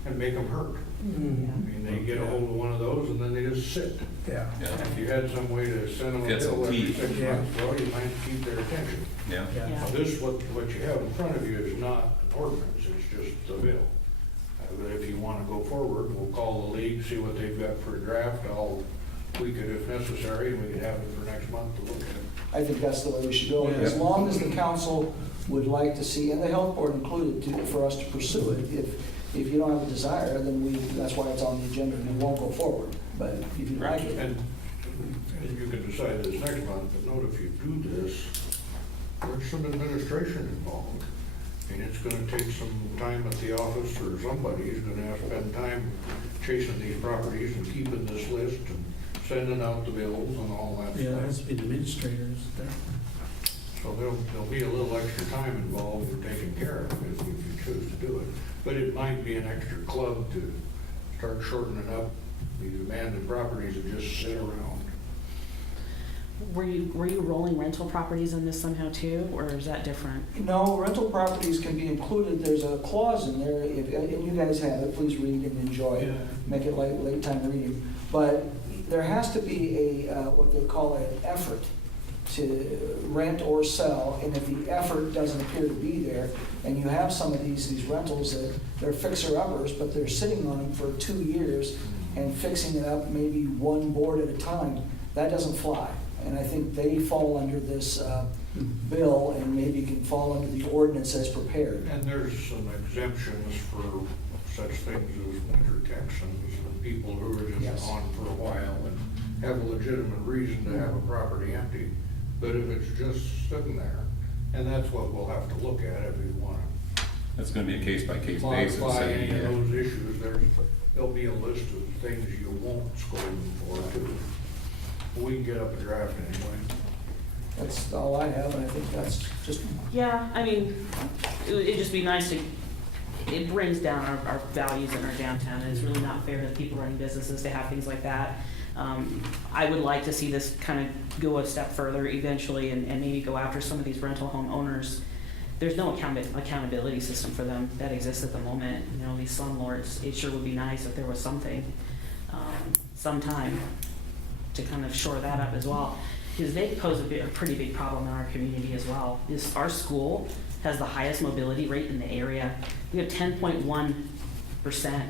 and make them hurt. I mean, they get a hold of one of those and then they just sit. Yeah. Yeah. If you had some way to send them a Get some bill every teeth. 6 months, well, you might keep their attention. Yeah. Yeah. Now, this, what you have in front of you is not an ordinance, it's just the bill. But if you wanna go forward, we'll call the league, see what they've got for a draft, I'll tweak it if necessary, and we can have it for next month to look at. I think that's the way we should go. As long as the council would like to see, and the health board included, for us to pursue it. If you don't have a desire, then that's why it's on the agenda, and we won't go forward. But if you like it. And you can decide this next month, but note if you do this, there's some administration involved. And it's gonna take some time at the office, or somebody's gonna have to spend time chasing these properties and keeping this list and sending out the bills and all that Yeah, stuff. that's the administrators there. So there'll be a little extra time involved in taking care of it if you choose to do it. But it might be an extra club to start shortening up these abandoned properties that just sit around. Were you rolling rental properties in this somehow too, or is that different? No, rental properties can be included. There's a clause in there, and you guys have it, please read and enjoy it. Make it late time reading. But there has to be what they call an effort to rent or sell, and if the effort doesn't appear to be there, and you have some of these rentals that they're fixer-uppers, but they're sitting on them for 2 years and fixing it up maybe one board at a time, that doesn't fly. And I think they fall under this bill and maybe can fall under the ordinance as prepared. And there's some exemptions for such things as winter Texans and people who are just Yes. on for a while and have a legitimate reason to have a property empty. But if it's just sitting there, and that's what we'll have to look at if we want That's gonna be a case-by-case to basis. modify any of Yeah. those issues. There'll be a list of things you won't scold them for too. We can get up a draft anyway. That's all I have, and I think that's just, Yeah, I mean, it'd just be nice to, it brings down our values in our downtown, and it's really not fair to people running businesses to have things like that. I would like to see this kind of go a step further eventually and maybe go after some of these rental home owners there's no accountability system for them that exists at the moment. You know, these slumlords, it sure would be nice if there was something, sometime to kind of shore that up as well. Because they pose a pretty big problem in our community as well. Our school has the highest mobility rate in the area. We have 10.1%.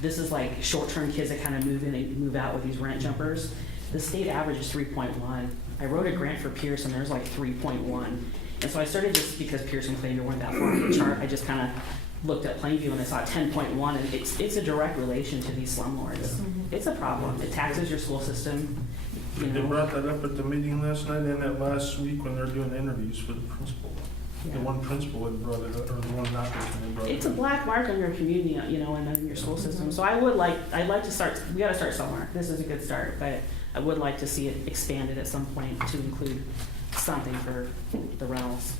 This is like short-term kids that kind of move in and move out with these rent jumpers. The state average is 3.1. I wrote a grant for Pierce and there's like 3.1. And so I started just because Pierce and Plainview weren't that far on the chart. I just kind of looked at Plainview and I saw 10.1, and it's a direct relation to these slumlords. It's a problem. It taxes your school system. You They know. brought that up at the meeting last night and that last week when they were doing interviews for the principal. Yeah. The one principal had brought it up, or the one not had brought it up. It's a black mark on your community, you know, and on your school system. So I'd like to start, we gotta start somewhere. This is a good start, but I would like to see it expanded at some point to include something for the rentals.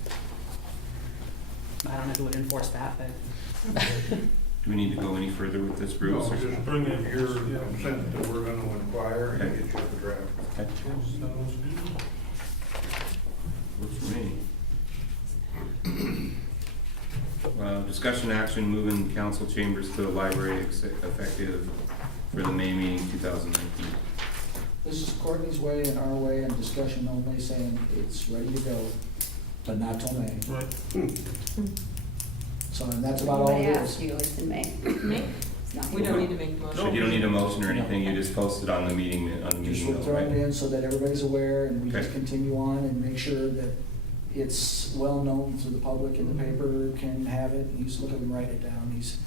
I don't know who would enforce that, but. Do we need to go any further with this, Bruce? No, or- just bring in your consent that we're gonna inquire and get you the draft. Okay. Sounds good. Works for me. Discussion action, moving council chambers to the library effective for the May meeting 2019. This is Courtney's way and our way and discussion only, saying it's ready to go, but not till May. Right. So, and that's about all I it asked is. you, it's in May. Nick, It's not we don't need to make a So motion. you don't need a motion or anything, you just post it on the meeting, Just we're note, throwing it right? in so that everybody's aware, and we just Okay. continue on and make sure that it's well-known to the public and the paper can have it. He's looking to write it down. He's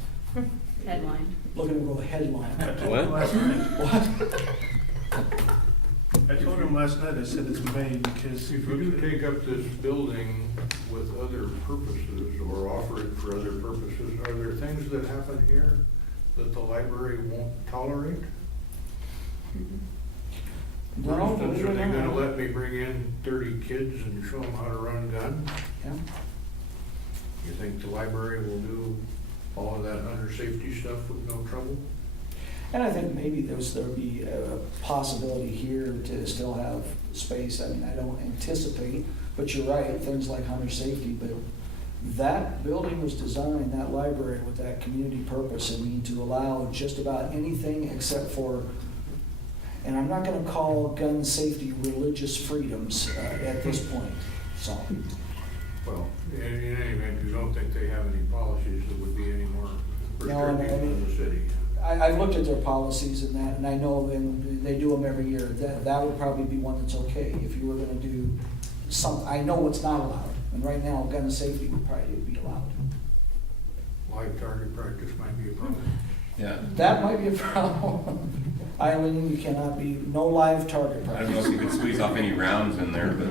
Headline. looking to go headline. I told him last night. What? I told him last night, I said it's May because. If you do take up this building with other purposes or offer it for other purposes, are there things that happen here that the library won't tolerate? For No, instance, believe are it they or gonna not. let me bring in 30 kids and show them how to run guns? Yeah. You think the library will do all of that under safety stuff with no trouble? And I think maybe there'll be a possibility here to still have space. I mean, I don't anticipate, but you're right, things like hunter safety, but that building was designed, that library, with that community purpose, I mean, to allow just about anything except for, and I'm not gonna call gun safety religious freedoms at this point, so. Well, in any event, you don't think they have any policies that would be any more No, I restrictive mean- than the city? I've looked at their policies and that, and I know they do them every year. That would probably be one that's okay if you were gonna do some, I know what's not allowed. And right now, gun safety would probably be allowed. Live target practice might be a problem. Yeah. That might be a problem. Eileen, you cannot be, no live target I don't know practice. if you could squeeze off any rounds in there, but.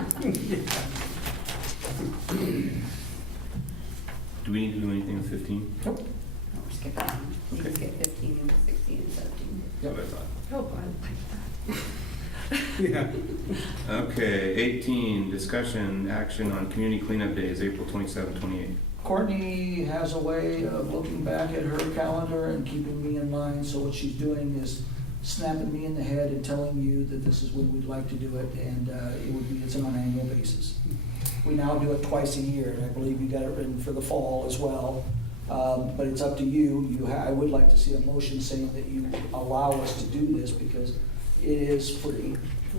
Do we need to do anything with 15? Nope. No, we're skipping that one. You can Okay. skip 15 and 16 and 17. That's what I thought. Oh, I like Okay, 18, discussion, action on community cleanup days, April 27, 28. Courtney has a way of looking back at her calendar and keeping me in line, so what she's doing is snapping me in the head and telling you that this is when we'd like to do it, and it's on an annual basis. We now do it twice a year, and I believe you got it written for the fall as well. But it's up to you. I would like to see a motion saying that you allow us to do this, because it is free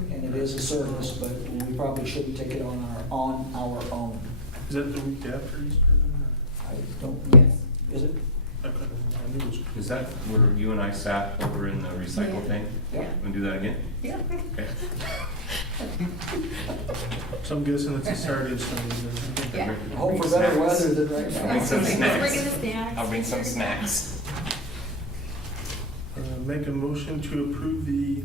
and it is a service, but we probably shouldn't take it on our own. Is that the week after Easter then? I don't, Yes. is it? I knew it was. Is that where you and I sat over in the recycle Yeah. tank? Yeah. Want to do that again? Yeah. Okay. So I'm guessing it's a Saturday or Sunday. then. Yeah. Hope for better weather than right Bring now. some snacks. Bringing the snacks. I'll bring some snacks. Make a motion to approve the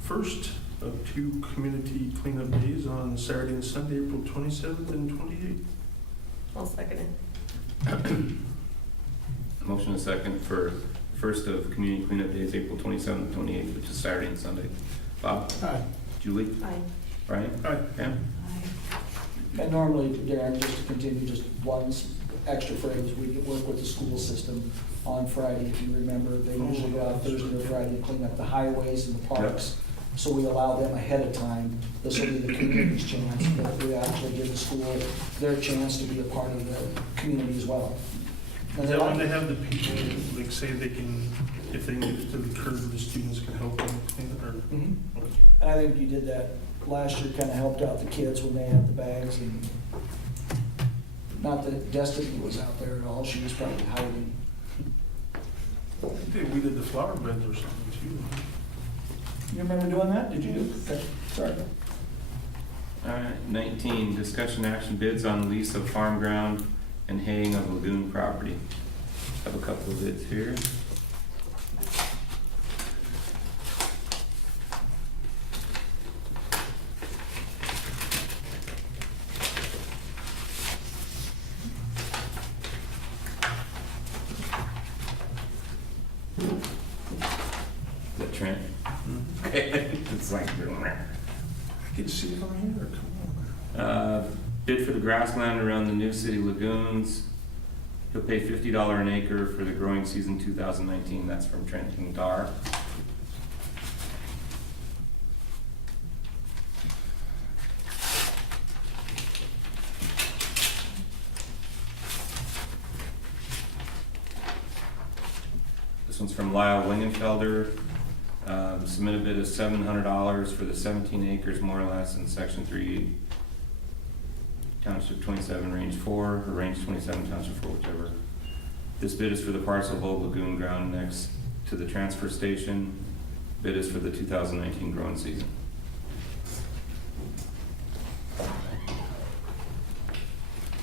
first of 2 community cleanup days on Saturday and Sunday, April 27th and 28th. I'll second it. Motion and second for first of community cleanup days, April 27th, 28th, which is Saturday and Sunday. Bob? Aye. Julie? Aye. Brian? Aye. Pam? And normally, Darren, just to continue, just one extra phrase, we work with the school system on Friday, if you remember. They usually go out Thursday or Friday to clean up the highways and the parks. So we allow them ahead of time. This will be the community's chance, but we actually give the school their chance to be a part of the community as well. And Is they that like when they it. have the people, like say they can, if they move to the curb, the students can help them clean it, or? Mhm. And I think you did that last year, kind of helped out the kids when they had the bags, and not that Destiny was out there at all, she was probably hiding. I think we did the flower beds or something too. You remember doing that? Did you do? Okay, sorry. All right, 19, discussion action bids on lease of farm ground and haying of lagoon property. Have a couple of bids here. Is that Trent? It's like, I can see it on here, come bid for the grassland around the new city lagoons. He'll pay $50 an acre for the growing season 2019. That's from Trent and Dar. This one's from Lyle Lingenfelder. Submitted bid is $700 for the 17 acres more or less in section 3, township 27, range 4, or range 27, township 4, whichever. This bid is for the parcel of Old Lagoon ground next to the transfer station. Bid is for the 2019 growing season.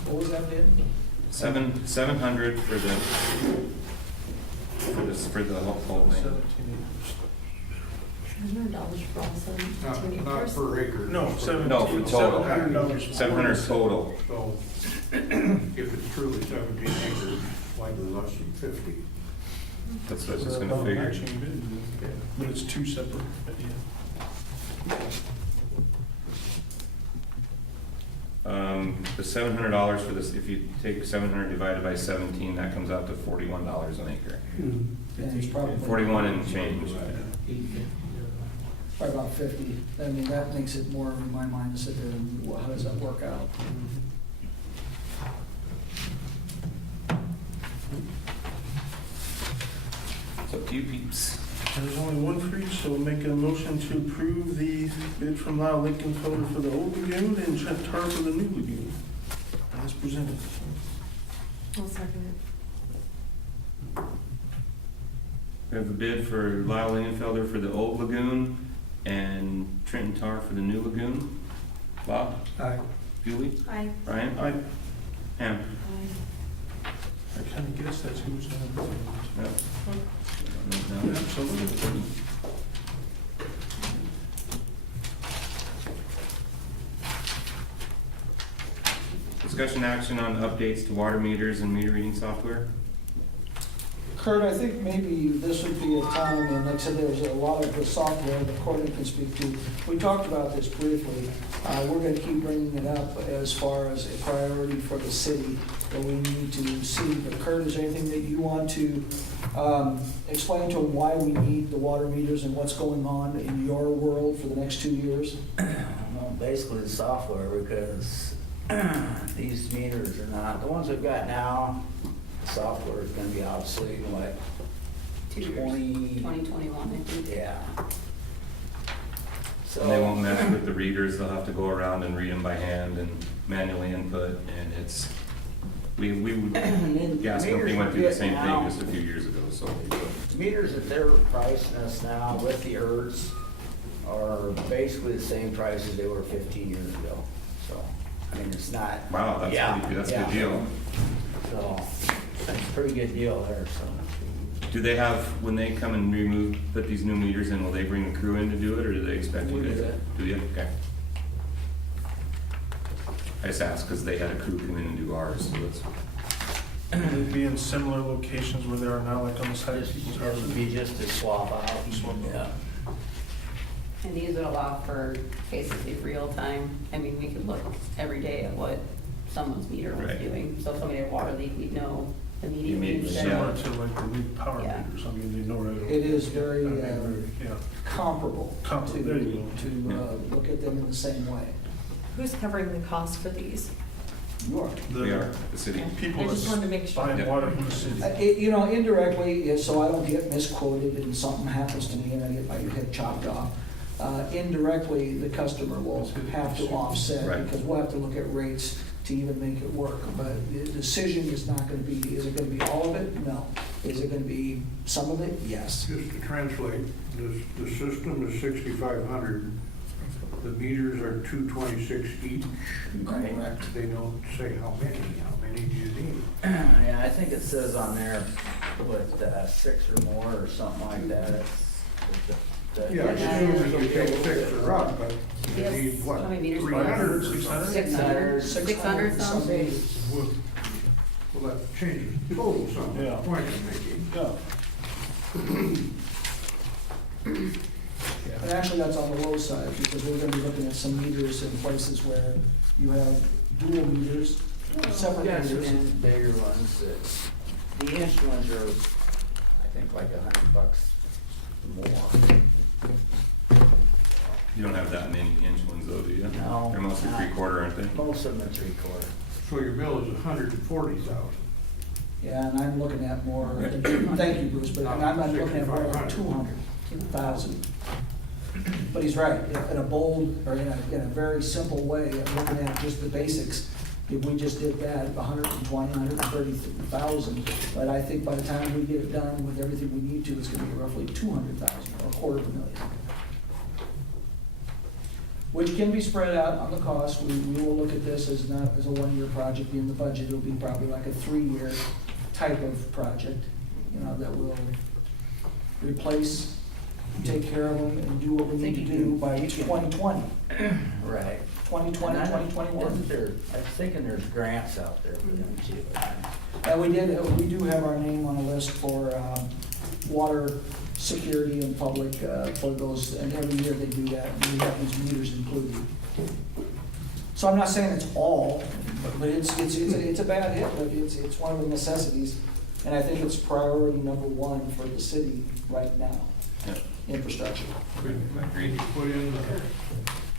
What was that bid? 700 for the whole on. thing. 17 acres. $100 for all 17 Not acres. per acre. No, 17. No, for total. $700. 700 total. So if it's truly 17 acres, why do less than 50? That's what I was just About gonna figure. matching bid, but it's two separate, but yeah. The $700 for this, if you take 700 divided by 17, that comes out to $41 an acre. And it's probably. 41 and change. Probably about 50. I mean, that makes it more in my mind to sit there and, well, how does that work out? It's up to you peeps. There's only one for each, so we'll make a motion to approve the bid from Lyle Lincolnfelder for the old lagoon and Trent Tar for the new lagoon, as presented. I'll second We have a bid for Lyle Lingenfelder for the old lagoon and Trenton Tar for the new lagoon. Bob? Aye. Julie? it. Aye. Brian? I Pam? kind of guess that's who's gonna Yep. be. Absolutely. Discussion action on updates to water meters and meter reading software. Kurt, I think maybe this would be a time, and like I said, there's a lot of the software that Courtney can speak to. We talked about this briefly. We're gonna keep bringing it up as far as a priority for the city that we need to see. But Kurt, is there anything that you want to explain to them why we need the water meters and what's going on in your world for the next 2 years? Well, basically the software, because these meters are not, the ones we've got now, the software is gonna be obsolete in like 2 years, 2021, I think. yeah. So. And they won't mess with the readers, they'll have to go around and read them by hand and manually input, and it's, gas company went through the same thing just a few years ago, so. The meters that they're pricing us now with the ERTs are basically the same price as they were 15 years ago. So, I mean, it's not. Wow, that's Yeah, pretty good, that's a yeah. good deal. So, that's a pretty good deal there, so. Do they have, when they come and put these new meters in, will they bring a crew in to do it, or do they expect you We to? do it. Do you? Okay. I just asked because they had a crew come in and do ours, so that's. Will it be in similar locations where they are now, like on the side of people's It would houses? be just to swap out. Swap out. Yeah. And these would allow for basically real time. I mean, we could look every day at what someone's meter was Right. doing. So if somebody had a water leak, we'd know immediately Immediately, instead yeah. of. Similar to like the new power Yeah. meters, I mean, they know right away. It is very, Yeah. comparable Comparable, there you to look at them in the same way. Who's covering the cost for these? You are. We are, the city. People I just wanted to make that's sure. buying water from the city. You know, indirectly, so I don't get misquoted and something happens to me and I get my head chopped off. Indirectly, the customer will have to offset Right. because we'll have to look at rates to even make it work. But the decision is not gonna be, is it gonna be all of it? No. Is it gonna be some of it? Yes. Just to translate, the system is 6,500. The meters are 226 each. Correct. They don't say how many do you need? Yeah, I think it says on there with 6 or more or something like that. Yeah, assuming you take 6 or up, but you Yes. need what, How many meters? 300? 600? 600, 600 some days. Well, that changes total sum, Yeah. point I'm making. Yeah. And actually, that's on the low side because we're gonna be looking at some meters in places where you have dual meters, separate Yes, meters. and bigger ones, the inch ones are, I think, like $100 more. You don't have that many inch ones though, do you? No. They're mostly not- 3/4, aren't they? Most of them are 3/4. So your bill is 140,000. Yeah, and I'm looking at more, thank you, Bruce, but I'm looking at more like 200,000. But he's right, in a bold, or in a very simple way of looking at just the basics, if we just did that, 120, 130,000, but I think by the time we get it done with everything we need to, it's gonna be roughly 200,000, or $250,000. Which can be spread out on the cost. We will look at this as not as a one-year project in the budget. It'll be probably like a 3-year type of project, you know, that will replace, take care of them, and do what we need to do by 2020. Right. 2020, And 2021. I was thinking there's grants out there for them too. And we do have our name on a list for water security in public for those, and every year they do that, and we have these meters included. So I'm not saying it's all, but it's a bad hit, but it's one of the necessities, and I think it's priority number one for the city right now, Yeah. infrastructure. We agreed to put in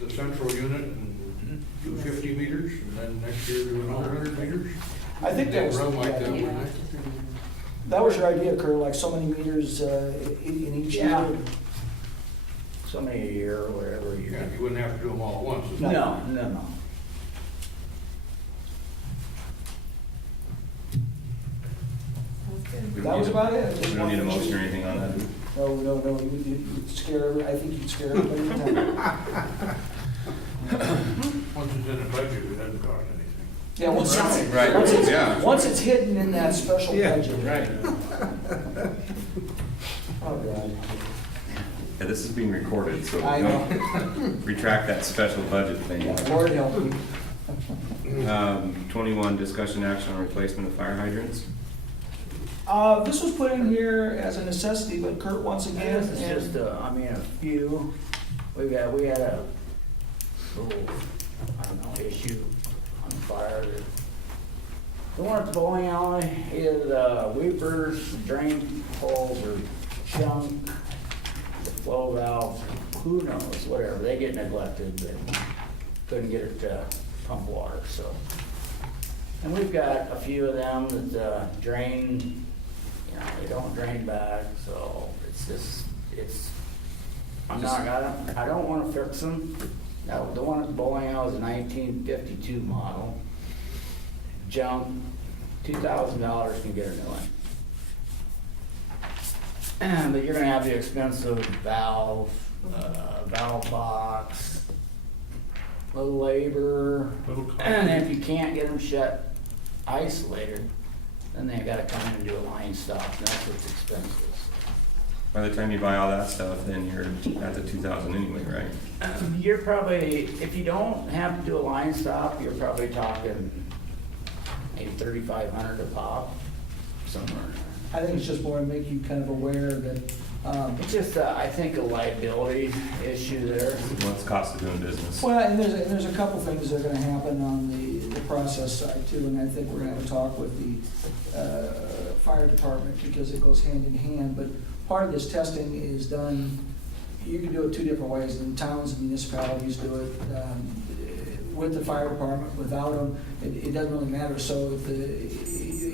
the central unit and do 50 meters, and then next year do another 100 meters. I think that was, Run like that, Yeah. wouldn't it? that was your idea, Kurt, like so many meters in each year. Yeah. So many a year or whatever Yeah, year. you wouldn't have to do them all at once. No. We don't That was need about it. We don't need a motion or anything on that. No, you'd scare, I think you'd scare everybody in town. Once it's in the budget, it doesn't cost anything. Yeah, once it's, Right, once it's, yeah. once it's hidden in that special Yeah, budget. Right. Oh, God. Yeah, this is being recorded, so I don't retract that special budget thing. Yeah, Lord help me. 21, discussion action on replacement of fire hydrants. This was put in here as a necessity, but Kurt, once again, This is just a few, we had a little, I don't know, issue on fire. The one at the bowling alley is, weepers, drain holes or junk, flow valves, who knows, whatever, they get neglected, but couldn't get it to pump water, so. And we've got a few of them that, drain, you know, they don't drain back, so it's just, I don't wanna fix them. Now, the one at the bowling alley is a 1952 model. Junk, $2,000 can get a new one. But you're gonna have the expensive valve box, little labor, Little cost. and if you can't get them shut isolated, then they gotta come in and do a line stop, and that's what's expensive. By the time you buy all that stuff, then you're at the 2,000 anyway, right? You're probably, if you don't have to do a line stop, you're probably talking maybe 3,500 a pop, somewhere. I think it's just more to make you kind of aware that, It's just, I think, a liability issue there. What's the cost of doing business? well, and there's a couple things that are gonna happen on the process side too, and I think we're gonna have a talk with the fire department because it goes hand in hand, but part of this testing is done, you can do it two different ways, and towns and municipalities do it with the fire department, without them, it doesn't really matter. So if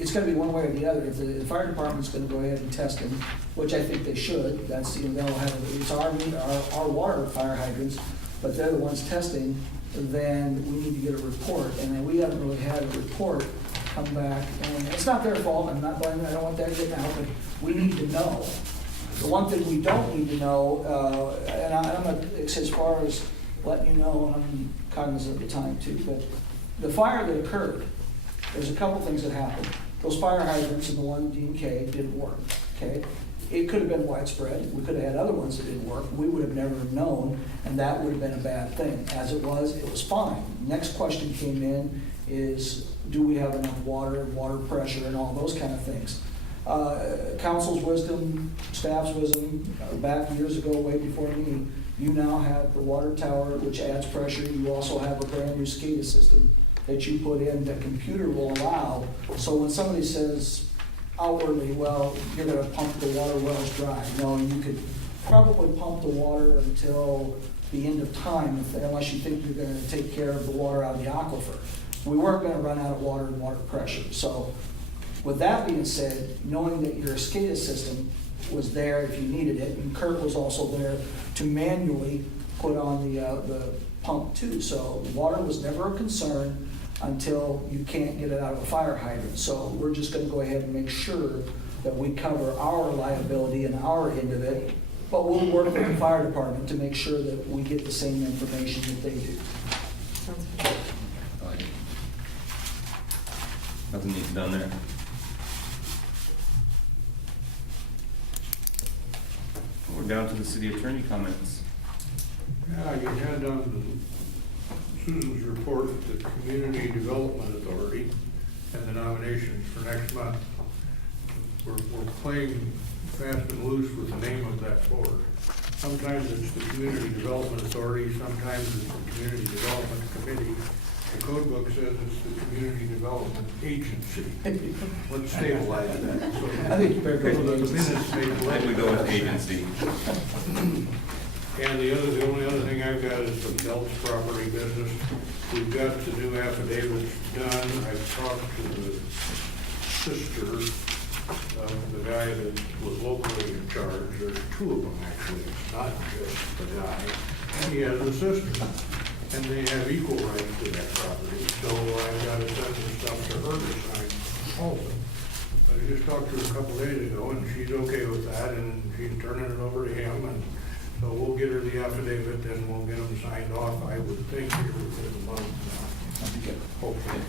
it's gonna be one way or the other. If the fire department's gonna go ahead and test them, which I think they should, that's, they'll have, it's our water fire hydrants, but they're the ones testing, then we need to get a report, and then we haven't really had a report come back, and it's not their fault, I'm not blaming, I don't want that getting out, but we need to know. The one thing we don't need to know, and I'm not, as far as letting you know, and I'm cognizant of the time too, but the fire that occurred, there's a couple things that happened. Those fire hydrants and the one D&K didn't work, okay? It could have been widespread. We could have had other ones that didn't work. We would have never known, and that would have been a bad thing. As it was fine. Next question came in is, do we have enough water pressure, and all those kind of things. Council's wisdom, staff's wisdom, back years ago, way before me, you now have the water tower, which adds pressure. You also have a brand new SCADA system that you put in that computer will allow. So when somebody says outwardly, well, you're gonna pump the water wells dry. No, you could probably pump the water until the end of time, unless you think you're gonna take care of the water out of the aquifer. We weren't gonna run out of water and water pressure. So with that being said, knowing that your SCADA system was there if you needed it, and Kurt was also there to manually put on the pump too. So water was never a concern until you can't get it out of a fire hydrant. So we're just gonna go ahead and make sure that we cover our liability and our end of it, but we'll work with the fire department to make sure that we get the same information that they do. Sounds good. Nothing needs done there. We're down to the city attorney comments. Yeah, you had on Susan's report the Community Development Authority and the nominations for next month. We're playing fast and loose with the name of that board. Sometimes it's the Community Development Authority, sometimes it's the Community Development Committee. The code book says it's the Community Development Agency. Let's stabilize that. So I think you better go the with agency. minutes may I think we go with agency. And the only other thing I've got is the Belts property business. We've got the new affidavits done. I've talked to the sister of the guy that was locally in charge. There's two of them actually, it's not just the guy. And he has a sister, and they have equal rights to that property. So I've got to send some stuff to her to sign also. I just talked to her a couple days ago, and she's okay with that, and she's turning it over to him, and so we'll get her the affidavit, and we'll get them signed off, I would think, here within a month now. Hopefully.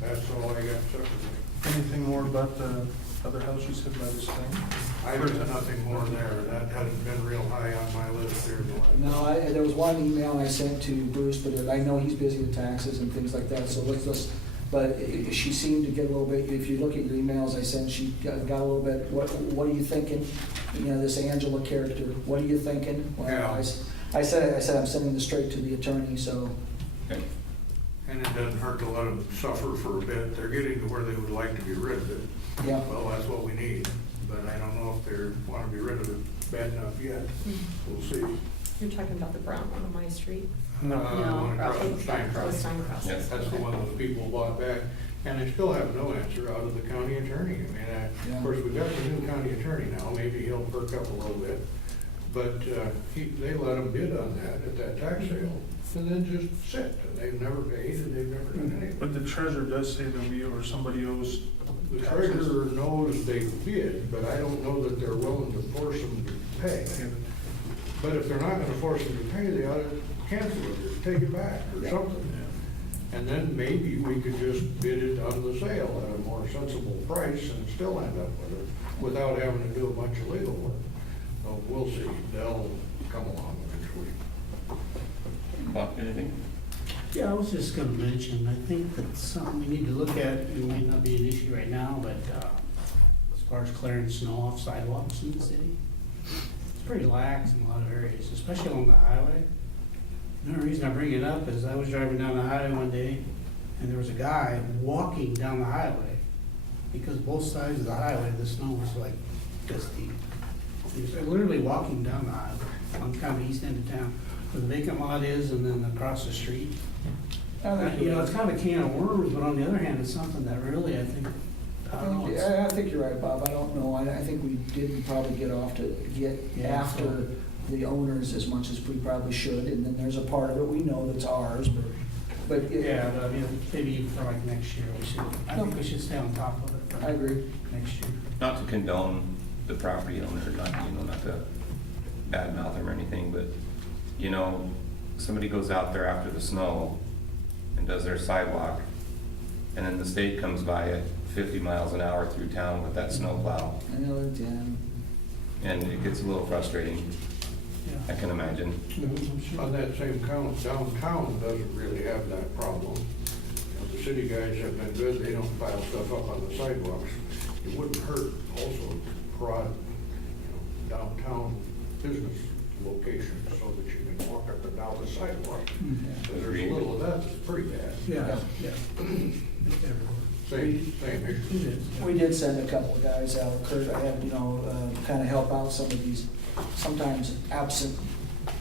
That's all I got separately. Anything more about the other house you said by this thing? I've got nothing more there. That hasn't been real high on my list here. No, there was one email I sent to Bruce, but I know he's busy with taxes and things like that, so but she seemed to get a little bit, if you look at your emails I sent, she got a little bit, what are you thinking? You know, this Angela character, what are you thinking? Well, Yeah. I said I'm sending this straight to the attorney, so. Okay. And it doesn't hurt to let them suffer for a bit. They're getting to where they would like to be rid of it. Yeah. Well, that's what we need, but I don't know if they want to be rid of it bad enough yet. We'll see. You're talking about the brown one on my street? One across from Steinkraus. Steinkraus. Yes. That's the one those people bought back, and I still have no answer out of the county attorney. I mean, of course, we've got the new county attorney now, maybe he'll perk up a little bit. But they let him bid on that at that tax sale, and then just sit, and they've never paid, and they've never done anything. But the treasurer does say that we or somebody owes The taxes. treasurer knows they bid, but I don't know that they're willing to force them to pay. But if they're not gonna force them to pay, they ought to cancel it, or take it back, or something. And then maybe we could just bid it on the sale at a more sensible price and still end up with it, without having to do a bunch of legal work. So we'll see, they'll come along eventually. Bob, anything? Yeah, I was just gonna mention, I think that's something we need to look at. It might not be an issue right now, but as far as clearing snow off sidewalks in the city, it's pretty lax in a lot of areas, especially along the highway. The only reason I bring it up is I was driving down the highway one day, and there was a guy walking down the highway because both sides of the highway, the snow was like this deep. You're literally walking down the highway on kind of the east end of town, where the vacant lot is, and then across the street. You know, it's kind of a can of worms, but on the other hand, it's something that really, I think, I don't know. I think you're right, Bob. I don't know. I think we didn't probably get after the owners as much as we probably should. And then there's a part of it we know that's ours, but Yeah, but I mean, maybe for like next year, I think we should stay on top of it. For I agree. Next year. Not to condone the property owner, not to badmouth him or anything, but, somebody goes out there after the snow and does their sidewalk, and then the state comes by at 50 miles an hour through town with that snowplow, I know it, and it gets a little frustrating, I Yeah. can imagine. I'm sure. On that same count, downtown doesn't really have that problem. The city guys have been good, they don't pile stuff up on the sidewalks. It wouldn't hurt also to prod, downtown business locations so that you can walk up and down the sidewalk. Because there's a little of that that's pretty bad. Yeah, yeah. Same issue. We did send a couple of guys out, Kurt, I had, kind of help out some of these sometimes absent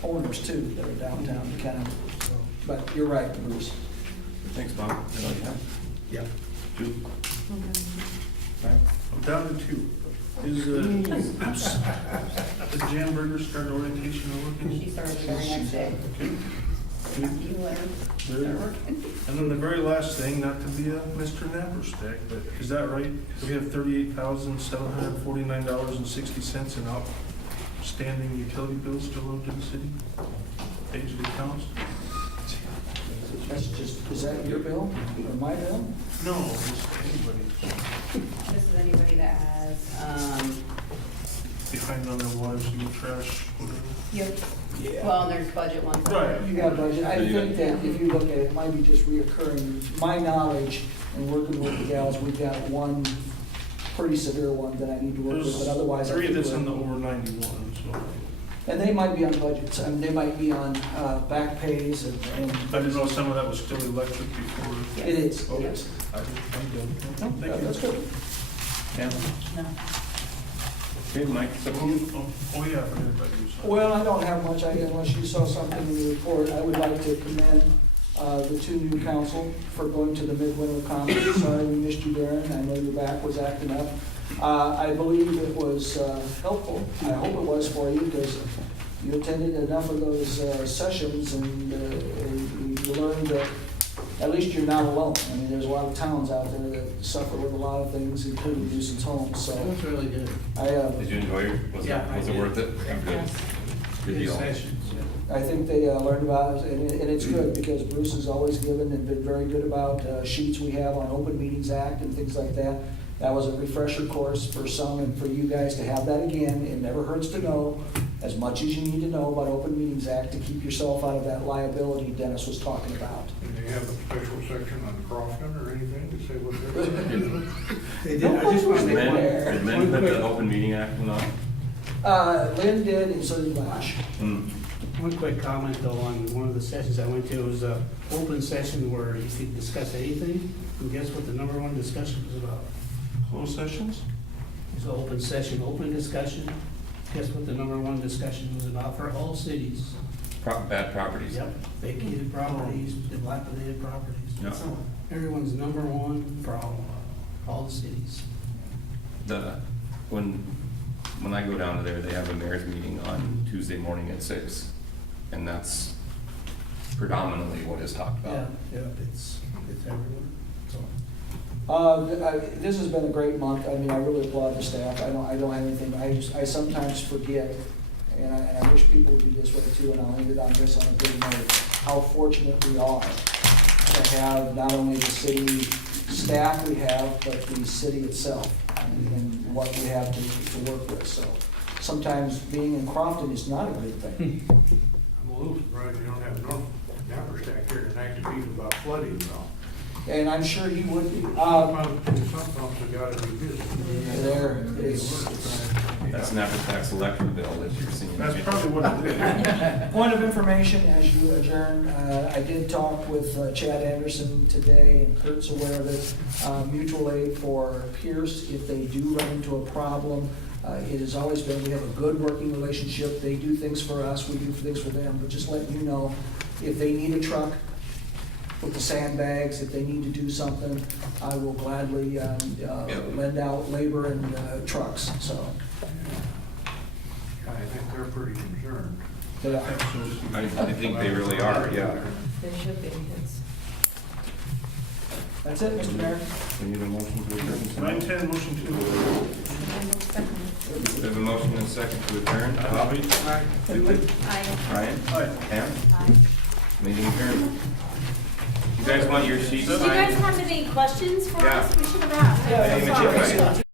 owners too that are downtown to kind of, but you're right, Bruce. Thanks, Bob. Yeah. Jude? I'm down to 2. Is the Jam Burger start orientation already? She started the very next day. You let her start working. And then the very last thing, not to be a Mr. Napperstack, but is that right? We have $38,749.60 in outstanding utility bills still owed to the city? Page of the accounts? That's just, is that your bill or my bill? No, just anybody This is anybody that has, behind on their water, sewer, trash, whatever. yep. Well, there's budget ones. Right. You got budget, I think that if you look at it, it might be just reoccurring. My knowledge and working with the gals, we've got one pretty severe one that I need to work with, There's but otherwise. I 3 think that's we're- in the over 91, so. And they might be on budgets, I mean, they might be on back pays and. I didn't know some of that was still electric before. It is, it Okay. is. I'm good. No, Thank you. that's good. Yeah. Okay, Mike, it's up to you. Oh, yeah, I forgot about you. sorry. Well, I don't have much, unless you saw something in the report. I would like to commend the 2 new council for going to the midwinter conference. Sorry we missed you, Darren, I know your back was acting up. I believe it was helpful, I hope it was for you, because you attended enough of those sessions and you learned that at least you're not alone. I mean, there's a lot of towns out there that suffer with a lot of things, including nuisance homes, so. That's really good. Did you enjoy it? Was Yeah, I it did. worth it? Good. Good deal. Sessions, yeah. I think they learned about it, and it's good, because Bruce has always given and been very good about sheets we have on Open Meetings Act and things like that. That was a refresher course for some and for you guys to have that again. It never hurts to know as much as you need to know about Open Meetings Act to keep yourself out of that liability Dennis was talking about. And they have a special section on Crofton or anything to say what they're doing? They did, I just want to Did make Lynn one put quick, the Open Meeting Act one on? Lynn did, and so did Lash. one quick comment though on one of the sessions I went to. It was an open session where you could discuss anything. And guess what the number 1 discussion was about? Closed sessions? It was an open session, open discussion. Guess what the number 1 discussion was about for all cities? Bad properties. Yep, vacated properties, dilapidated properties. Yeah. Everyone's number 1 problem, all the cities. When I go down to there, they have a mayor's meeting on Tuesday morning at 6, and that's predominantly what is talked Yeah, about. yeah, it's everywhere, so. This has been a great month. I mean, I really applaud the staff. I don't have anything, I sometimes forget, and I wish people would be this way too, and I'll end it on this on a good note, how fortunate we are to have not only the city staff we have, but the city itself and what we have to work with. So sometimes being in Crofton is not a good thing. I'm a little surprised you don't have North Napperstack here tonight to beat about flooding though. And I'm sure he would be. Some pumps have got to be busy. There is, That's an after-tax electric bill that you're seeing. That's probably what it is. Point of information, as you adjourn, I did talk with Chad Anderson today, and Kurt's aware of it. Mutual aid for Pierce, if they do run into a problem, it has always been, we have a good working relationship. They do things for us, we do things for them, but just letting you know, if they need a truck with the sandbags, if they need to do something, I will gladly lend out labor and trucks, so. I think they're pretty concerned. I think they really are, yeah. They should be, it's. That's it, Mr. Mayor. We need a motion to adjourn. 9:10, motion to adjourn. There's a motion and a second to adjourn. Bobby? Julie? Ryan? Pam? Meeting adjourned. You guys want your sheets Do you signed? guys have any questions for Yeah. us? We should have asked. Hey, Mitchell, right?